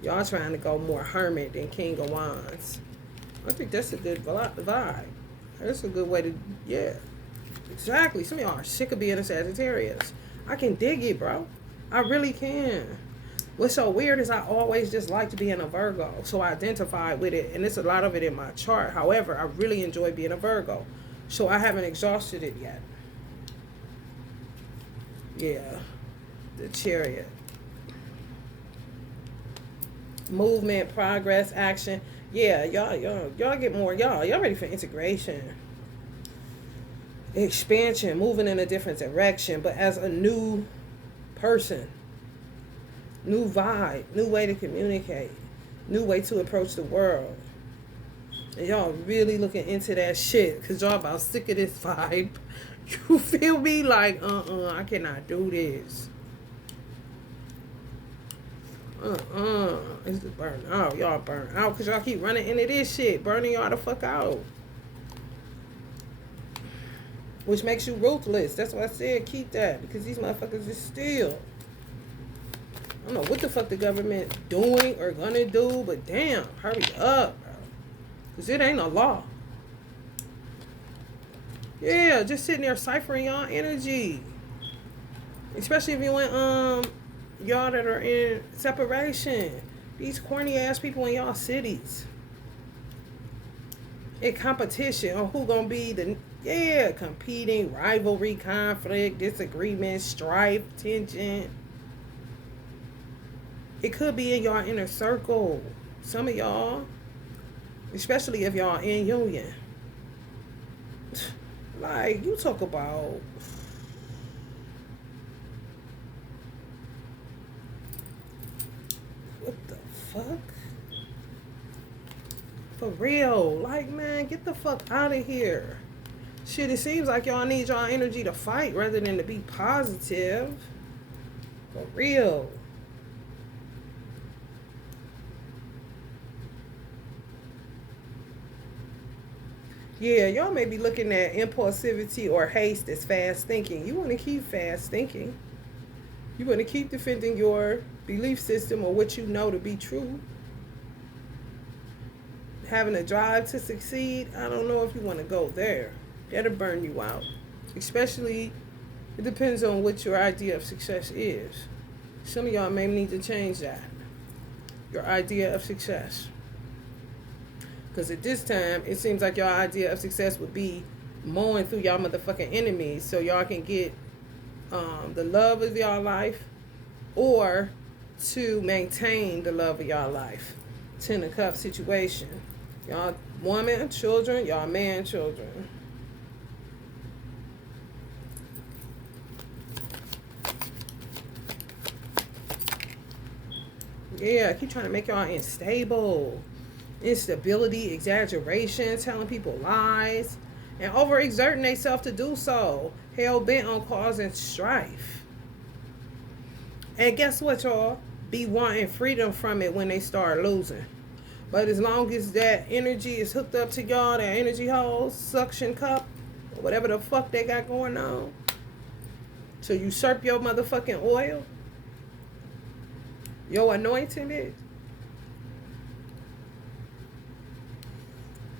Y'all trying to go more hermit than King of Wands. I think that's a good vibe. That's a good way to, yeah. Exactly. Some of y'all are sick of being a Sagittarius. I can dig it, bro. I really can. What's so weird is I always just liked being a Virgo. So I identified with it. And there's a lot of it in my chart. However, I really enjoy being a Virgo. So I haven't exhausted it yet. Yeah. The Chariot. Movement, progress, action. Yeah, y'all get more. Y'all ready for integration. Expansion, moving in a different direction, but as a new person, new vibe, new way to communicate, new way to approach the world. And y'all really looking into that shit because y'all about sick of this vibe. You feel me? Like, I cannot do this. It's just burning out. Y'all burn out because y'all keep running into this shit, burning y'all the fuck out. Which makes you ruthless. That's why I said keep that. Because these motherfuckers is still. I don't know what the fuck the government doing or gonna do. But damn, hurry up, bro. Because it ain't a law. Yeah, just sitting there ciphering y'all energy. Especially if you went, y'all that are in separation. These corny ass people in y'all cities. In competition on who gonna be the... Yeah, competing, rivalry, conflict, disagreement, strife, tension. It could be in your inner circle. Some of y'all, especially if y'all in union. Like, you talk about... What the fuck? For real. Like, man, get the fuck out of here. Shit, it seems like y'all need y'all energy to fight rather than to be positive. For real. Yeah, y'all may be looking at impulsivity or haste as fast thinking. You want to keep fast thinking. You want to keep defending your belief system or what you know to be true. having a drive to succeed, I don't know if you want to go there. That'll burn you out. Especially, it depends on what your idea of success is. Some of y'all may need to change that. Your idea of success. Because at this time, it seems like your idea of success would be mowing through y'all motherfucking enemies so y'all can get the love of y'all life, or to maintain the love of y'all life. 10 of Cups situation. Y'all woman, children, y'all man, children. Yeah, I keep trying to make y'all unstable. Instability, exaggeration, telling people lies, and overexerting themselves to do so. Hell bent on causing strife. And guess what, y'all? Be wanting freedom from it when they start losing. But as long as that energy is hooked up to y'all, that energy hole, suction cup, or whatever the fuck they got going on, to usurp your motherfucking oil, your anointing is.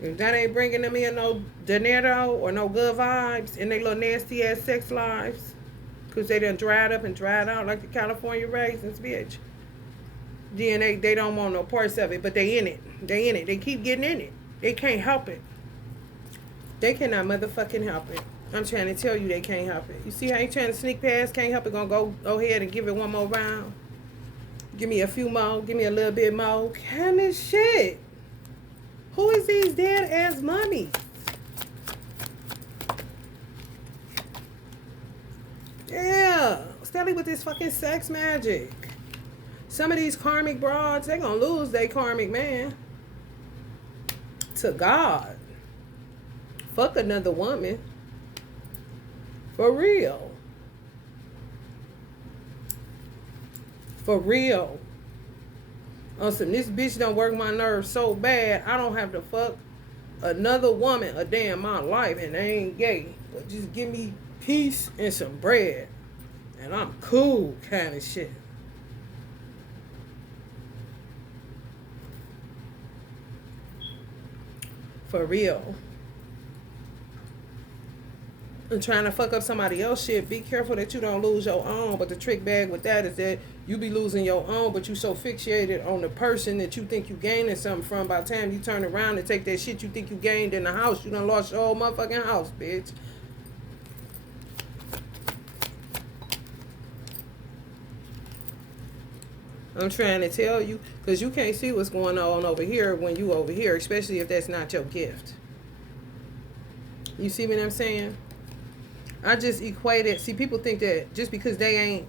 If that ain't bringing them in no dinero or no good vibes in their little nasty ass sex lives, because they done dried up and dried out like the California raisins, bitch, then they don't want no parts of it, but they in it. They in it. They keep getting in it. They can't help it. They cannot motherfucking help it. I'm trying to tell you they can't help it. You see how you trying to sneak past? Can't help it. Gonna go ahead and give it one more round. Give me a few more. Give me a little bit more. Kind of shit. Who is these dead ass mummies? Yeah. Steady with this fucking sex magic. Some of these karmic broads, they gonna lose their karmic man to God. Fuck another woman. For real. For real. Some this bitch don't work my nerves so bad, I don't have to fuck another woman a day in my life, and they ain't gay. But just give me peace and some bread, and I'm cool, kind of shit. For real. And trying to fuck up somebody else shit, be careful that you don't lose your own. But the trick bag with that is that you be losing your own, but you so fixated on the person that you think you gaining something from. By the time you turn around and take that shit you think you gained in the house, you done lost your whole motherfucking house, bitch. I'm trying to tell you, because you can't see what's going on over here when you over here, especially if that's not your gift. You see what I'm saying? I just equated. See, people think that just because they ain't,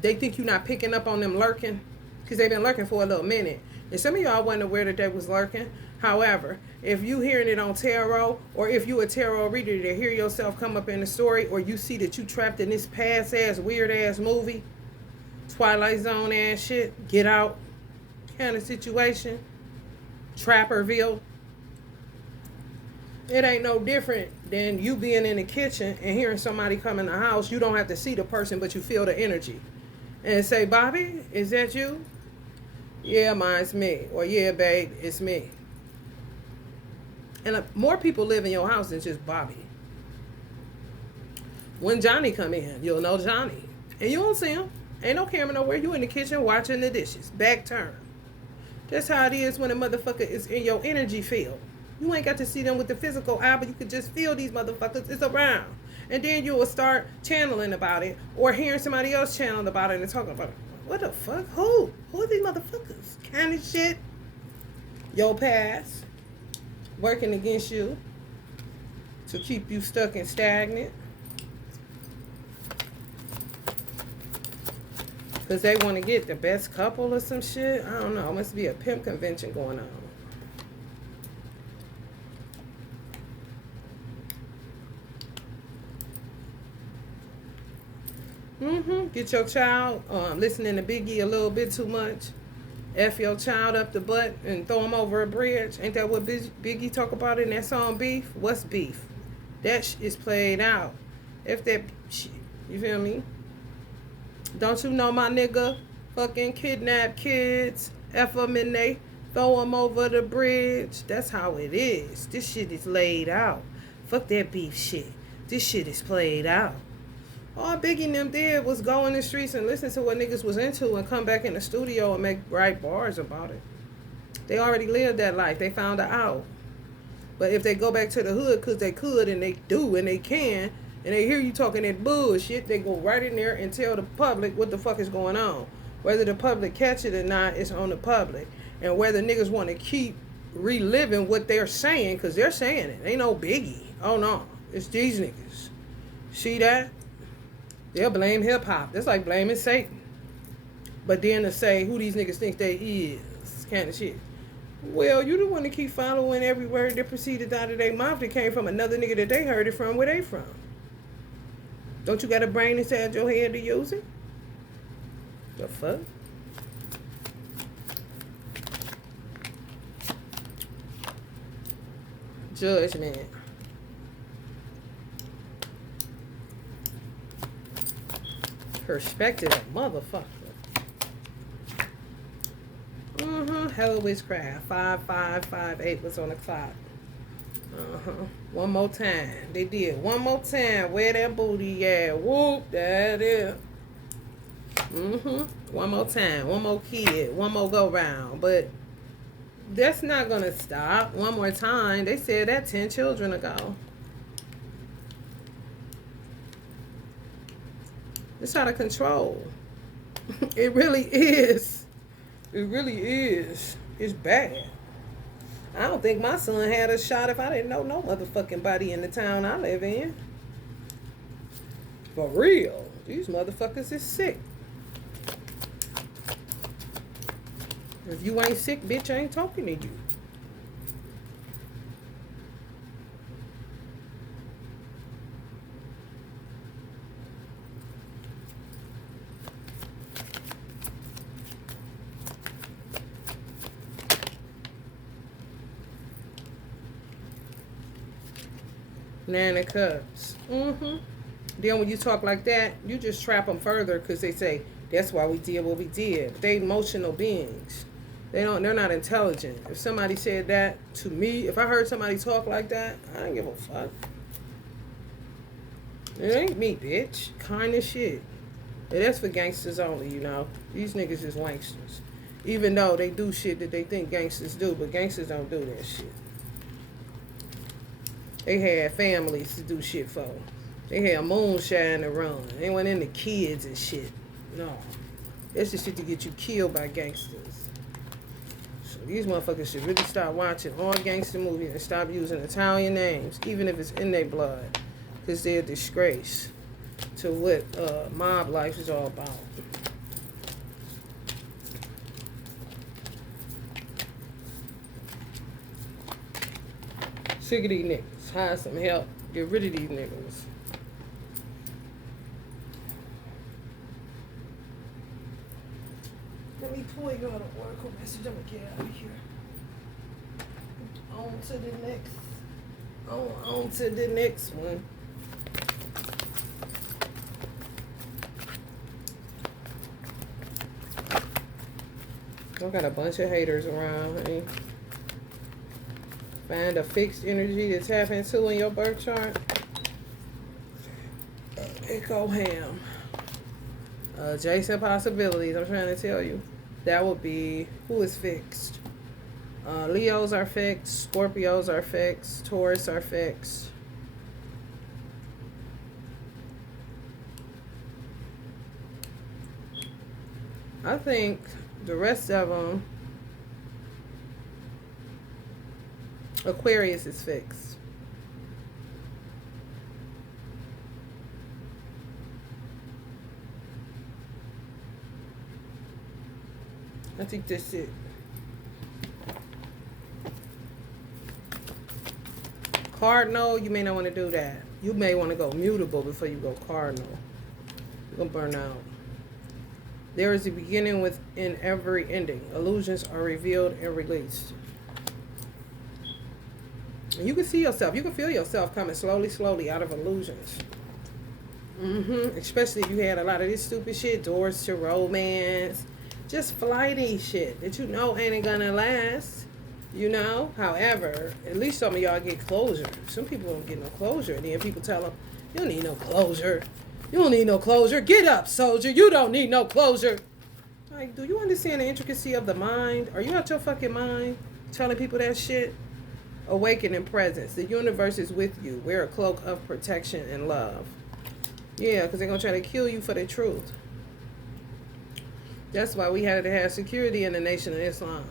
they think you're not picking up on them lurking, because they've been lurking for a little minute. And some of y'all wasn't aware that they was lurking. However, if you hearing it on tarot, or if you a tarot reader to hear yourself come up in the story, or you see that you trapped in this past ass, weird ass movie, Twilight Zone ass shit, Get Out kind of situation, Trapperville. It ain't no different than you being in the kitchen and hearing somebody come in the house. You don't have to see the person, but you feel the energy. And say, Bobby, is that you? Yeah, mine's me. Or yeah, babe, it's me. And more people live in your house than just Bobby. When Johnny come in, you'll know Johnny. And you won't see him. Ain't no camera nowhere. You in the kitchen watching the dishes. Back turn. That's how it is when a motherfucker is in your energy field. You ain't got to see them with the physical eye, but you can just feel these motherfuckers is around. And then you will start channeling about it, or hearing somebody else channeling about it and talking about it. What the fuck? Who? Who are these motherfuckers? Kind of shit. Your past working against you to keep you stuck and stagnant. Because they want to get the best couple or some shit. I don't know. It must be a pimp convention going on. Get your child listening to Biggie a little bit too much. F your child up the butt and throw him over a bridge. Ain't that what Biggie talk about in that song Beef? What's beef? That is played out. If that shit, you feel me? Don't you know my nigga fucking kidnap kids, F them in they throw them over the bridge. That's how it is. This shit is laid out. Fuck that beef shit. This shit is played out. All Biggie and them did was go in the streets and listen to what niggas was into and come back in the studio and write bars about it. They already lived that life. They found it out. But if they go back to the hood because they could and they do and they can, and they hear you talking that bullshit, they go right in there and tell the public what the fuck is going on. Whether the public catch it or not, it's on the public. And whether niggas want to keep reliving what they're saying, because they're saying it. Ain't no Biggie. Oh no. It's these niggas. See that? They'll blame hip-hop. That's like blaming Satan. But then to say who these niggas think they is, kind of shit. Well, you don't want to keep following every word that proceeded out of their mouth that came from another nigga that they heard it from. Where they from? Don't you got a brain inside your head to use it? The fuck? Judgment. Perspective, motherfucker. Hella witchcraft. 5558 was on the clock. One more time. They did. One more time. Where that booty at? Whoop. That is. One more time. One more kid. One more go round. But that's not gonna stop. One more time. They said that 10 children ago. It's out of control. It really is. It really is. It's bad. I don't think my son had a shot if I didn't know no motherfucking body in the town I live in. For real. These motherfuckers is sick. If you ain't sick, bitch, I ain't talking to you. Nine of Cups. Then when you talk like that, you just trap them further because they say, that's why we did what we did. They emotional beings. They're not intelligent. If somebody said that to me, if I heard somebody talk like that, I don't give a fuck. It ain't me, bitch. Kind of shit. And that's for gangsters only, you know. These niggas is wanksters. Even though they do shit that they think gangsters do, but gangsters don't do that shit. They had families to do shit for. They had moonshine to run. They went into kids and shit. No. That's the shit to get you killed by gangsters. So these motherfuckers should really stop watching all gangster movies and stop using Italian names, even if it's in their blood. Because they're a disgrace to what mob life is all about. Sick of these niggas. Hire some help. Get rid of these niggas. Let me pull you out of Oracle message. I'm gonna get out of here. On to the next. On to the next one. I got a bunch of haters around, honey. Find a fixed energy to tap into in your birth chart. Echo ham. Adjacent possibilities, I'm trying to tell you. That would be, who is fixed? Leos are fixed. Scorpios are fixed. Taurus are fixed. I think the rest of them, Aquarius is fixed. I think that's it. Cardinal, you may not want to do that. You may want to go mutable before you go cardinal. You're going to burn out. There is a beginning within every ending. Illusions are revealed and released. And you can see yourself. You can feel yourself coming slowly out of illusions. Especially if you had a lot of this stupid shit. Doors to romance. Just flighty shit that you know ain't gonna last. You know? However, at least some of y'all get closure. Some people don't get no closure. And then people tell them, you don't need no closure. You don't need no closure. Get up, soldier. You don't need no closure. Like, do you understand the intricacy of the mind? Are you out your fucking mind telling people that shit? Awaken in presence. The universe is with you. Wear a cloak of protection and love. Yeah, because they're going to try to kill you for the truth. That's why we had to have security in the Nation of Islam.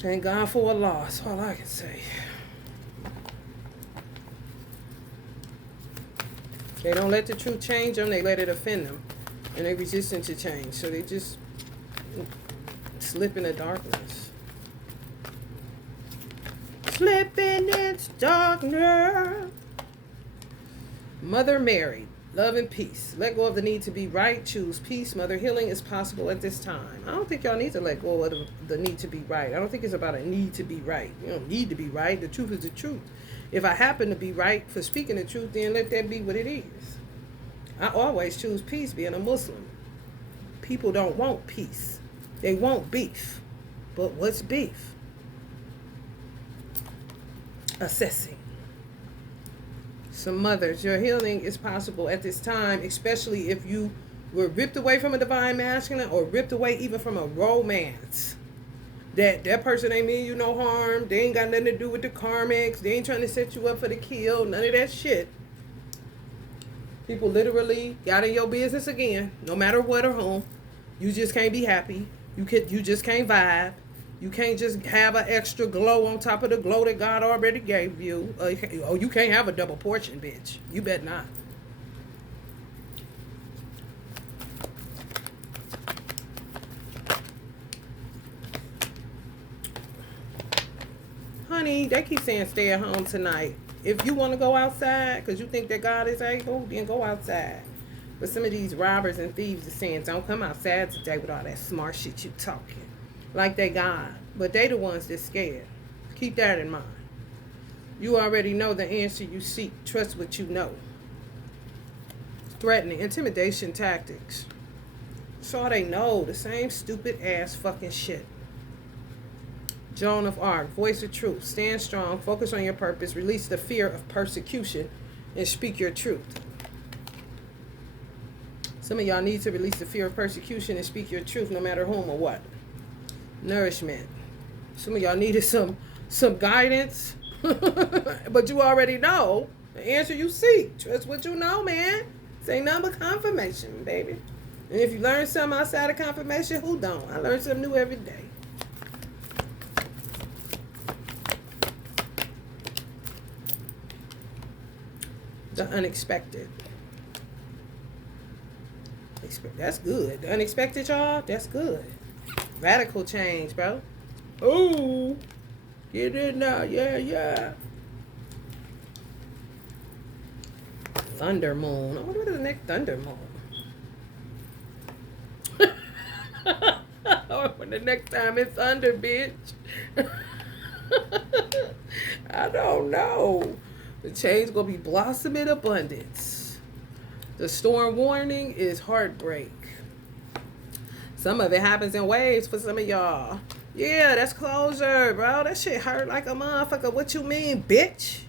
Thank God for Allah. That's all I can say. They don't let the truth change them. They let it offend them. And they're resistant to change. So they just slip in the darkness. Slip in its darkness. Mother Mary. Love and peace. Let go of the need to be right. Choose peace. Mother, healing is possible at this time. I don't think y'all need to let go of the need to be right. I don't think it's about a need to be right. You don't need to be right. The truth is the truth. If I happen to be right for speaking the truth, then let that be what it is. I always choose peace being a Muslim. People don't want peace. They want beef. But what's beef? Assessing. Some mothers, your healing is possible at this time, especially if you were ripped away from a divine masculine or ripped away even from a romance. That person ain't mean you no harm. They ain't got nothing to do with the karmics. They ain't trying to set you up for the kill. None of that shit. People literally got in your business again, no matter what or whom. You just can't be happy. You just can't vibe. You can't just have an extra glow on top of the glow that God already gave you. You can't have a double portion, bitch. You bet not. Honey, they keep saying stay at home tonight. If you want to go outside because you think that God is able, then go outside. But some of these robbers and thieves are saying don't come outside today with all that smart shit you talking. Like they God. But they the ones that's scared. Keep that in mind. You already know the answer you seek. Trust what you know. Threatening. Intimidation tactics. That's all they know. The same stupid ass fucking shit. Joan of Arc. Voice of truth. Stand strong. Focus on your purpose. Release the fear of persecution. And speak your truth. Some of y'all need to release the fear of persecution and speak your truth no matter whom or what. Nourishment. Some of y'all needed some guidance. But you already know the answer you seek. Trust what you know, man. This ain't nothing but confirmation, baby. And if you learn something outside of confirmation, who don't? I learn something new every day. The unexpected. That's good. The unexpected, y'all, that's good. Radical change, bro. Ooh. Get in now. Yeah. Thunder moon. I wonder what is the next thunder moon. Or when the next time it's thunder, bitch. I don't know. The change gonna be blossom in abundance. The storm warning is heartbreak. Some of it happens in waves for some of y'all. Yeah, that's closure, bro. That shit hurt like a motherfucker. What you mean, bitch?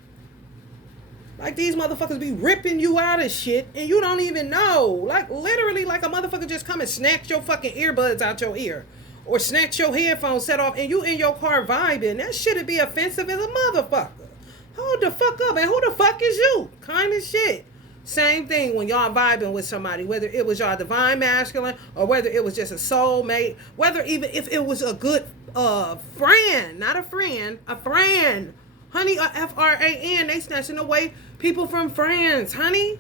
Like these motherfuckers be ripping you out of shit and you don't even know. Like literally like a motherfucker just come and snatch your fucking earbuds out your ear. Or snatch your headphones set off and you in your car vibing. That shit'd be offensive as a motherfucker. Hold the fuck up, and who the fuck is you? Kind of shit. Same thing when y'all vibing with somebody, whether it was y'all divine masculine or whether it was just a soulmate, whether even if it was a good friend, not a friend, a friend. Honey, a F-R-A-N, they snatching away people from friends, honey.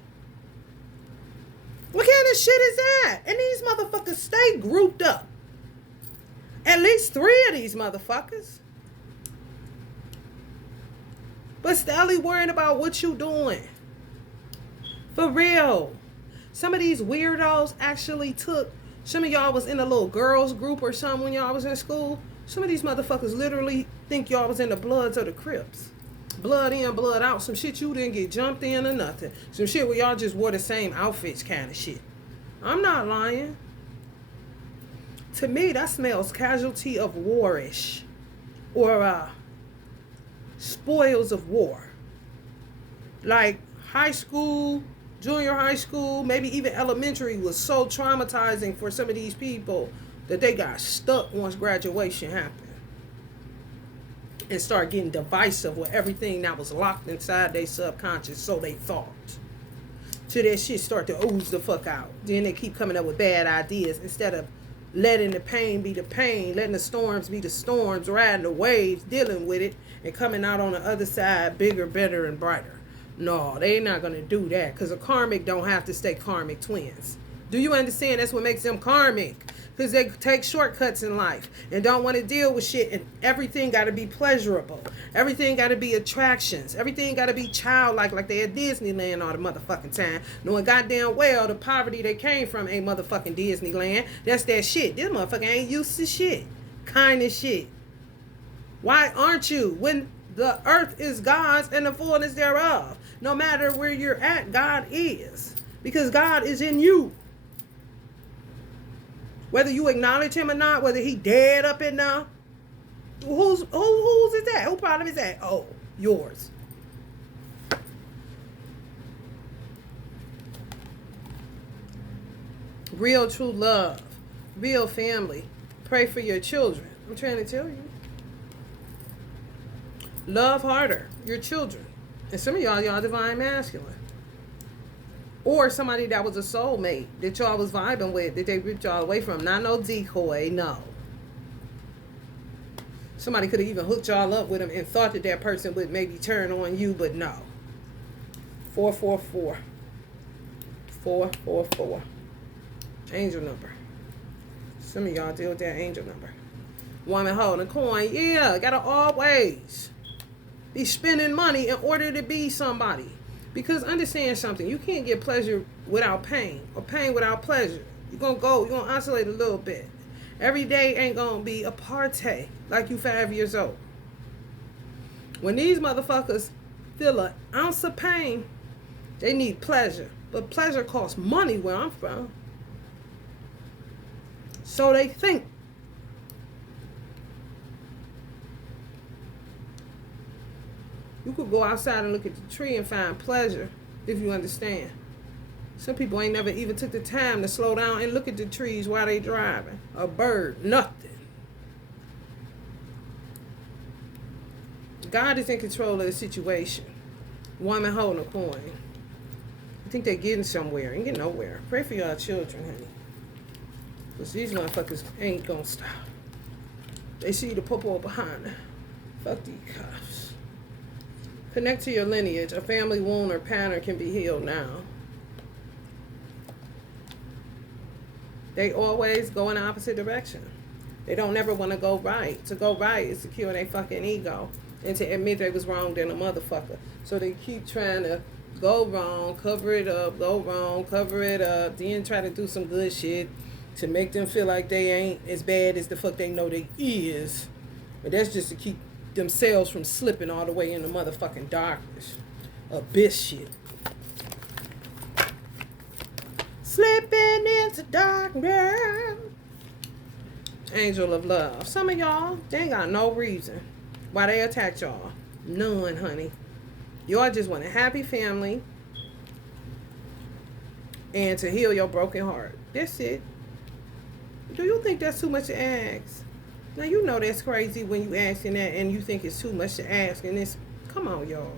What kind of shit is that? And these motherfuckers stay grouped up. At least 3 of these motherfuckers. But steadily worrying about what you doing. For real. Some of these weirdos actually took, some of y'all was in a little girls group or something when y'all was in school. Some of these motherfuckers literally think y'all was in the Bloods or the Crips. Blood in, blood out. Some shit you didn't get jumped in or nothing. Some shit where y'all just wore the same outfits kind of shit. I'm not lying. To me, that smells casualty of warish, or spoils of war. Like high school, junior high school, maybe even elementary was so traumatizing for some of these people that they got stuck once graduation happened. And start getting divisive with everything that was locked inside their subconscious, so they thought. Till that shit start to ooze the fuck out. Then they keep coming up with bad ideas instead of letting the pain be the pain, letting the storms be the storms, riding the waves, dealing with it, and coming out on the other side bigger, better, and brighter. No, they not going to do that, because a karmic don't have to stay karmic twins. Do you understand? That's what makes them karmic. Because they take shortcuts in life and don't want to deal with shit. And everything got to be pleasurable. Everything got to be attractions. Everything got to be childlike, like they at Disneyland all the motherfucking time. Knowing goddamn well the poverty they came from ain't motherfucking Disneyland. That's that shit. This motherfucker ain't used to shit. Kind of shit. Why aren't you? When the earth is God's and the fullness thereof. No matter where you're at, God is. Because God is in you. Whether you acknowledge him or not, whether he dead up in now, whose is that? Who problem is that? Oh, yours. Real true love, real family. Pray for your children. I'm trying to tell you. Love harder your children. And some of y'all divine masculine. Or somebody that was a soulmate that y'all was vibing with, that they ripped y'all away from. Not no decoy, no. Somebody could have even hooked y'all up with them and thought that that person would maybe turn on you, but no. 444. 444. Angel number. Some of y'all deal with that angel number. Woman holding a coin. Yeah, gotta always be spending money in order to be somebody. Because understand something, you can't get pleasure without pain, or pain without pleasure. You're going to oscillate a little bit. Every day ain't going to be a party like you 5 years old. When these motherfuckers feel an ounce of pain, they need pleasure. But pleasure costs money where I'm from. So they think. You could go outside and look at the tree and find pleasure, if you understand. Some people ain't never even took the time to slow down and look at the trees while they driving. A bird, nothing. God is in control of the situation. Woman holding a coin. I think they're getting somewhere. Ain't getting nowhere. Pray for y'all children, honey. Because these motherfuckers ain't gonna stop. They see the popo behind them. Fuck these cops. Connect to your lineage. A family wound or pattern can be healed now. They always go in the opposite direction. They don't never want to go right. To go right is to kill their fucking ego. And to admit they was wrong than a motherfucker. So they keep trying to go wrong, cover it up, go wrong, cover it up, then try to do some good shit to make them feel like they ain't as bad as the fuck they know they is. But that's just to keep themselves from slipping all the way in the motherfucking darkness. Abyss shit. Slipping into darkness. Angel of love. Some of y'all, they ain't got no reason why they attacked y'all. None, honey. Y'all just want a happy family and to heal your broken heart. That's it. Do you think that's too much to ask? Now, you know that's crazy when you asking that and you think it's too much to ask. And it's, come on, y'all.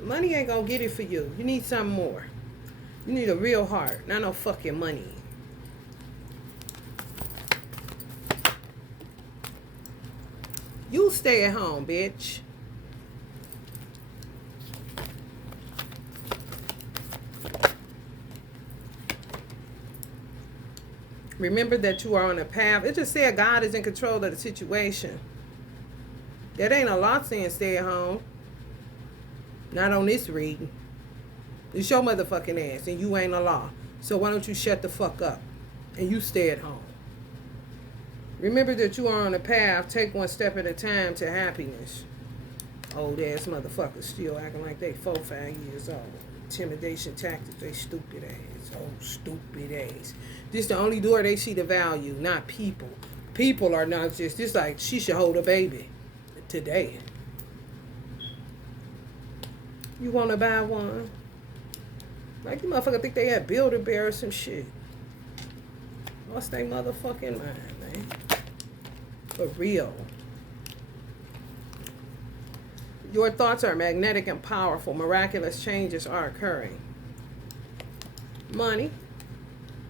Money ain't gonna get it for you. You need something more. You need a real heart, not no fucking money. You stay at home, bitch. Remember that you are on a path. It just said God is in control of the situation. That ain't a law saying stay at home. Not on this reading. It's your motherfucking ass and you ain't a law. So why don't you shut the fuck up and you stay at home? Remember that you are on a path. Take one step at a time to happiness. Old ass motherfuckers still acting like they 4-5 years old. intimidation tactics. They stupid ass. Oh, stupid ass. This the only door they see the value, not people. People are not just like she should hold a baby today. You want to buy one? Like you motherfucker think they had Build-A-Bear or some shit. Lost they motherfucking mind, man. For real. Your thoughts are magnetic and powerful. Miraculous changes are occurring. Money.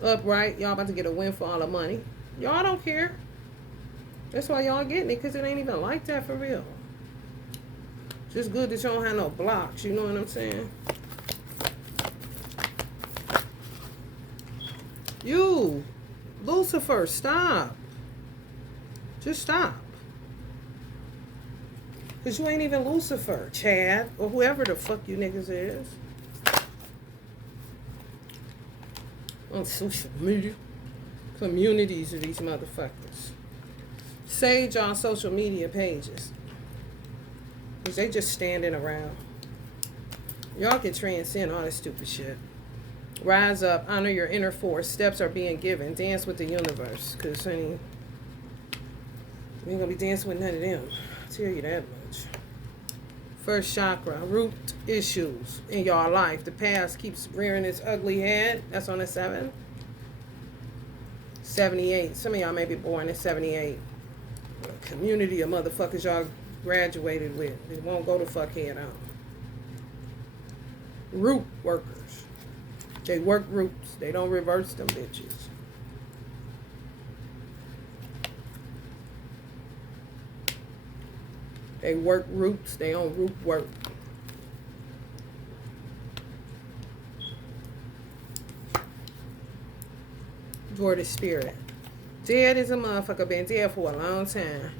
Upright. Y'all about to get a windfall of money. Y'all don't care. That's why y'all getting it, because it ain't even like that for real. Just good that you don't have no blocks. You know what I'm saying? You. Lucifer, stop. Just stop. Because you ain't even Lucifer, Chad, or whoever the fuck you niggas is. On social media. Communities of these motherfuckers. Sage on social media pages. Because they just standing around. Y'all can transcend all this stupid shit. Rise up, honor your inner force. Steps are being given. Dance with the universe. Because, honey, we ain't going to be dancing with none of them. I'll tell you that much. First chakra, root issues in your life. The past keeps rearing its ugly head. That's on the 7. 78. Some of y'all may be born in 78. A community of motherfuckers y'all graduated with. They won't go the fuck head out. Root workers. They work roots. They don't reverse them bitches. They work roots. They don't root work. Door to spirit. Dead is a motherfucker. Been dead for a long time.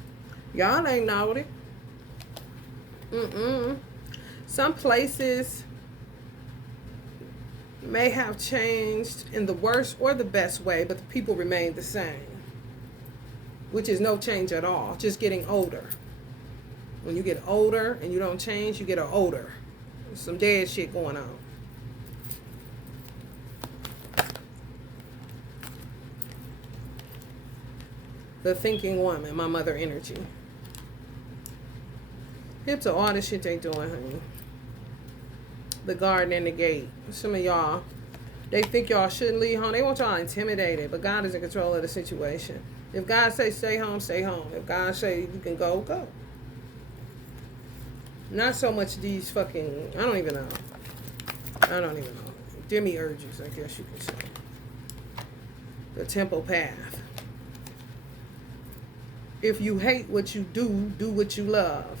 Y'all ain't know it. Some places may have changed in the worst or the best way, but the people remain the same. Which is no change at all. Just getting older. When you get older and you don't change, you get an odor. There's some dead shit going on. The thinking woman, my mother energy. Hip to all the shit they doing, honey. The garden and the gate. Some of y'all, they think y'all shouldn't leave home. They want y'all intimidated, but God is in control of the situation. If God say stay home, stay home. If God say you can go, go. Not so much these fucking, I don't even know. Demiurges, I guess you could say. The temple path. If you hate what you do, do what you love.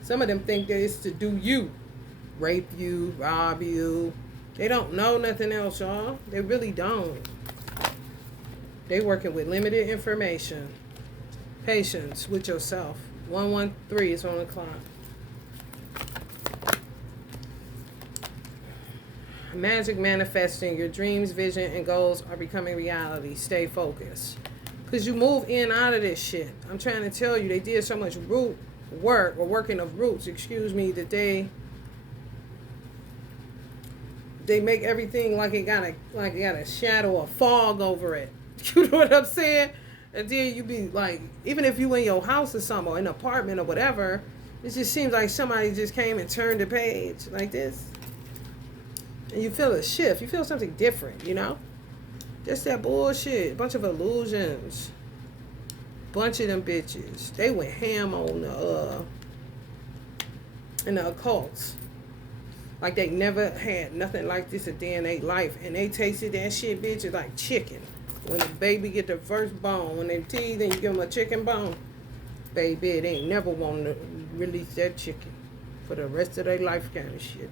Some of them think that it's to do you. Rape you, rob you. They don't know nothing else, y'all. They really don't. They working with limited information. Patience with yourself. 113 is on the clock. Magic manifesting. Your dreams, vision, and goals are becoming reality. Stay focused. Because you move in out of this shit. I'm trying to tell you, they did so much root work, or working of roots, excuse me, that they make everything like it got a shadow or fog over it. You know what I'm saying? And then you be like, even if you in your house or something, or an apartment or whatever, it just seems like somebody just came and turned the page like this. And you feel a shift. You feel something different, you know? Just that bullshit. Bunch of illusions. Bunch of them bitches. They went ham on in the occults. Like they never had nothing like this a day in their life. And they tasted that shit, bitch, it's like chicken. When the baby get the first bone, when they teeth and you give them a chicken bone, baby, they ain't never want to release that chicken for the rest of their life kind of shit.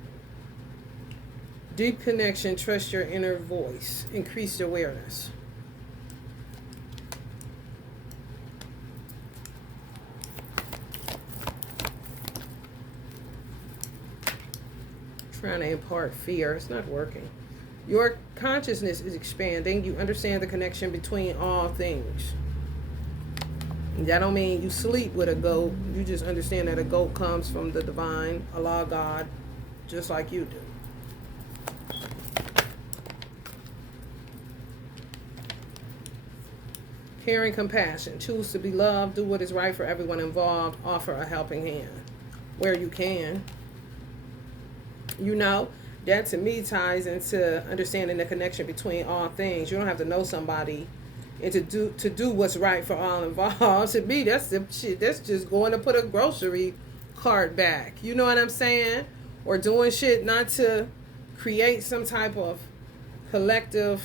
Deep connection, trust your inner voice, increased awareness. Trying to impart fear, it's not working. Your consciousness is expanding. You understand the connection between all things. That don't mean you sleep with a goat. You just understand that a goat comes from the divine, Allah, God, just like you do. Caring, compassion. Choose to be loved. Do what is right for everyone involved. Offer a helping hand where you can. You know, that to me ties into understanding the connection between all things. You don't have to know somebody and to do what's right for all involved. To me, that's the shit. That's just going to put a grocery cart back. You know what I'm saying? Or doing shit not to create some type of collective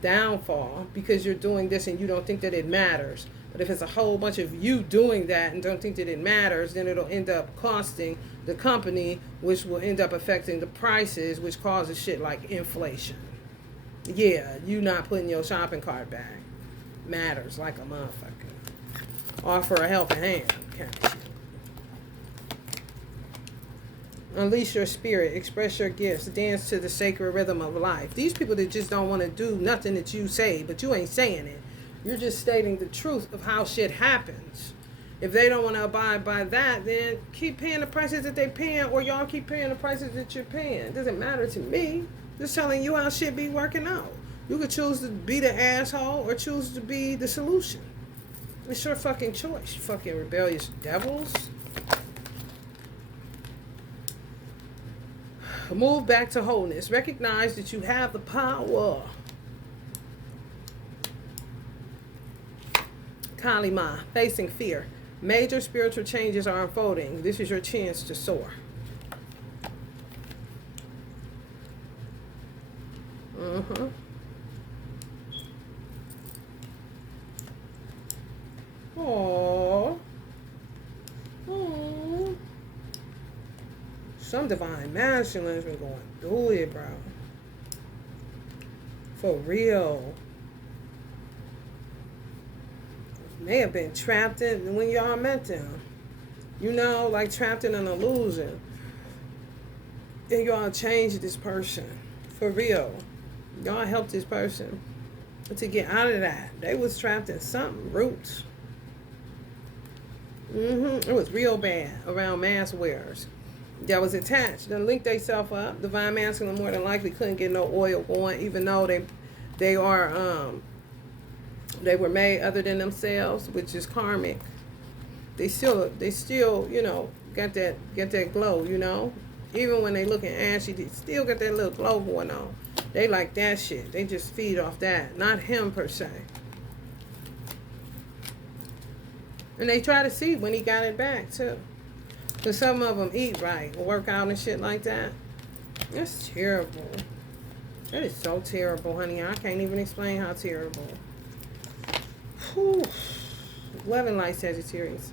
downfall because you're doing this and you don't think that it matters. But if it's a whole bunch of you doing that and don't think that it matters, then it'll end up costing the company, which will end up affecting the prices, which causes shit like inflation. Yeah, you not putting your shopping cart back matters like a motherfucker. Offer a helping hand kind of shit. Unleash your spirit, express your gifts, dance to the sacred rhythm of life. These people that just don't want to do nothing that you say, but you ain't saying it. You're just stating the truth of how shit happens. If they don't want to abide by that, then keep paying the prices that they paying, or y'all keep paying the prices that you're paying. It doesn't matter to me. Just telling you how shit be working out. You could choose to be the asshole or choose to be the solution. It's your fucking choice, you fucking rebellious devils. Move back to wholeness. Recognize that you have the power. Kalima, facing fear. Major spiritual changes are unfolding. This is your chance to soar. Aww. Aww. Some divine masculine's been going through it, bro. For real. They have been trapped in when y'all met them. You know, like trapped in an illusion. And y'all changed this person. For real. Y'all helped this person to get out of that. They was trapped in something, roots. It was real bad around mass wearers. That was attached. They linked themselves up. Divine masculine more than likely couldn't get no oil going, even though they were made other than themselves, which is karmic. They still, you know, got that glow, you know. Even when they looking ashy, they still got that little glow going on. They like that shit. They just feed off that. Not him per se. And they try to see when he got it back too. Because some of them eat right, work out and shit like that. That's terrible. That is so terrible, honey. I can't even explain how terrible. Whew. Love and light, Sagittarius.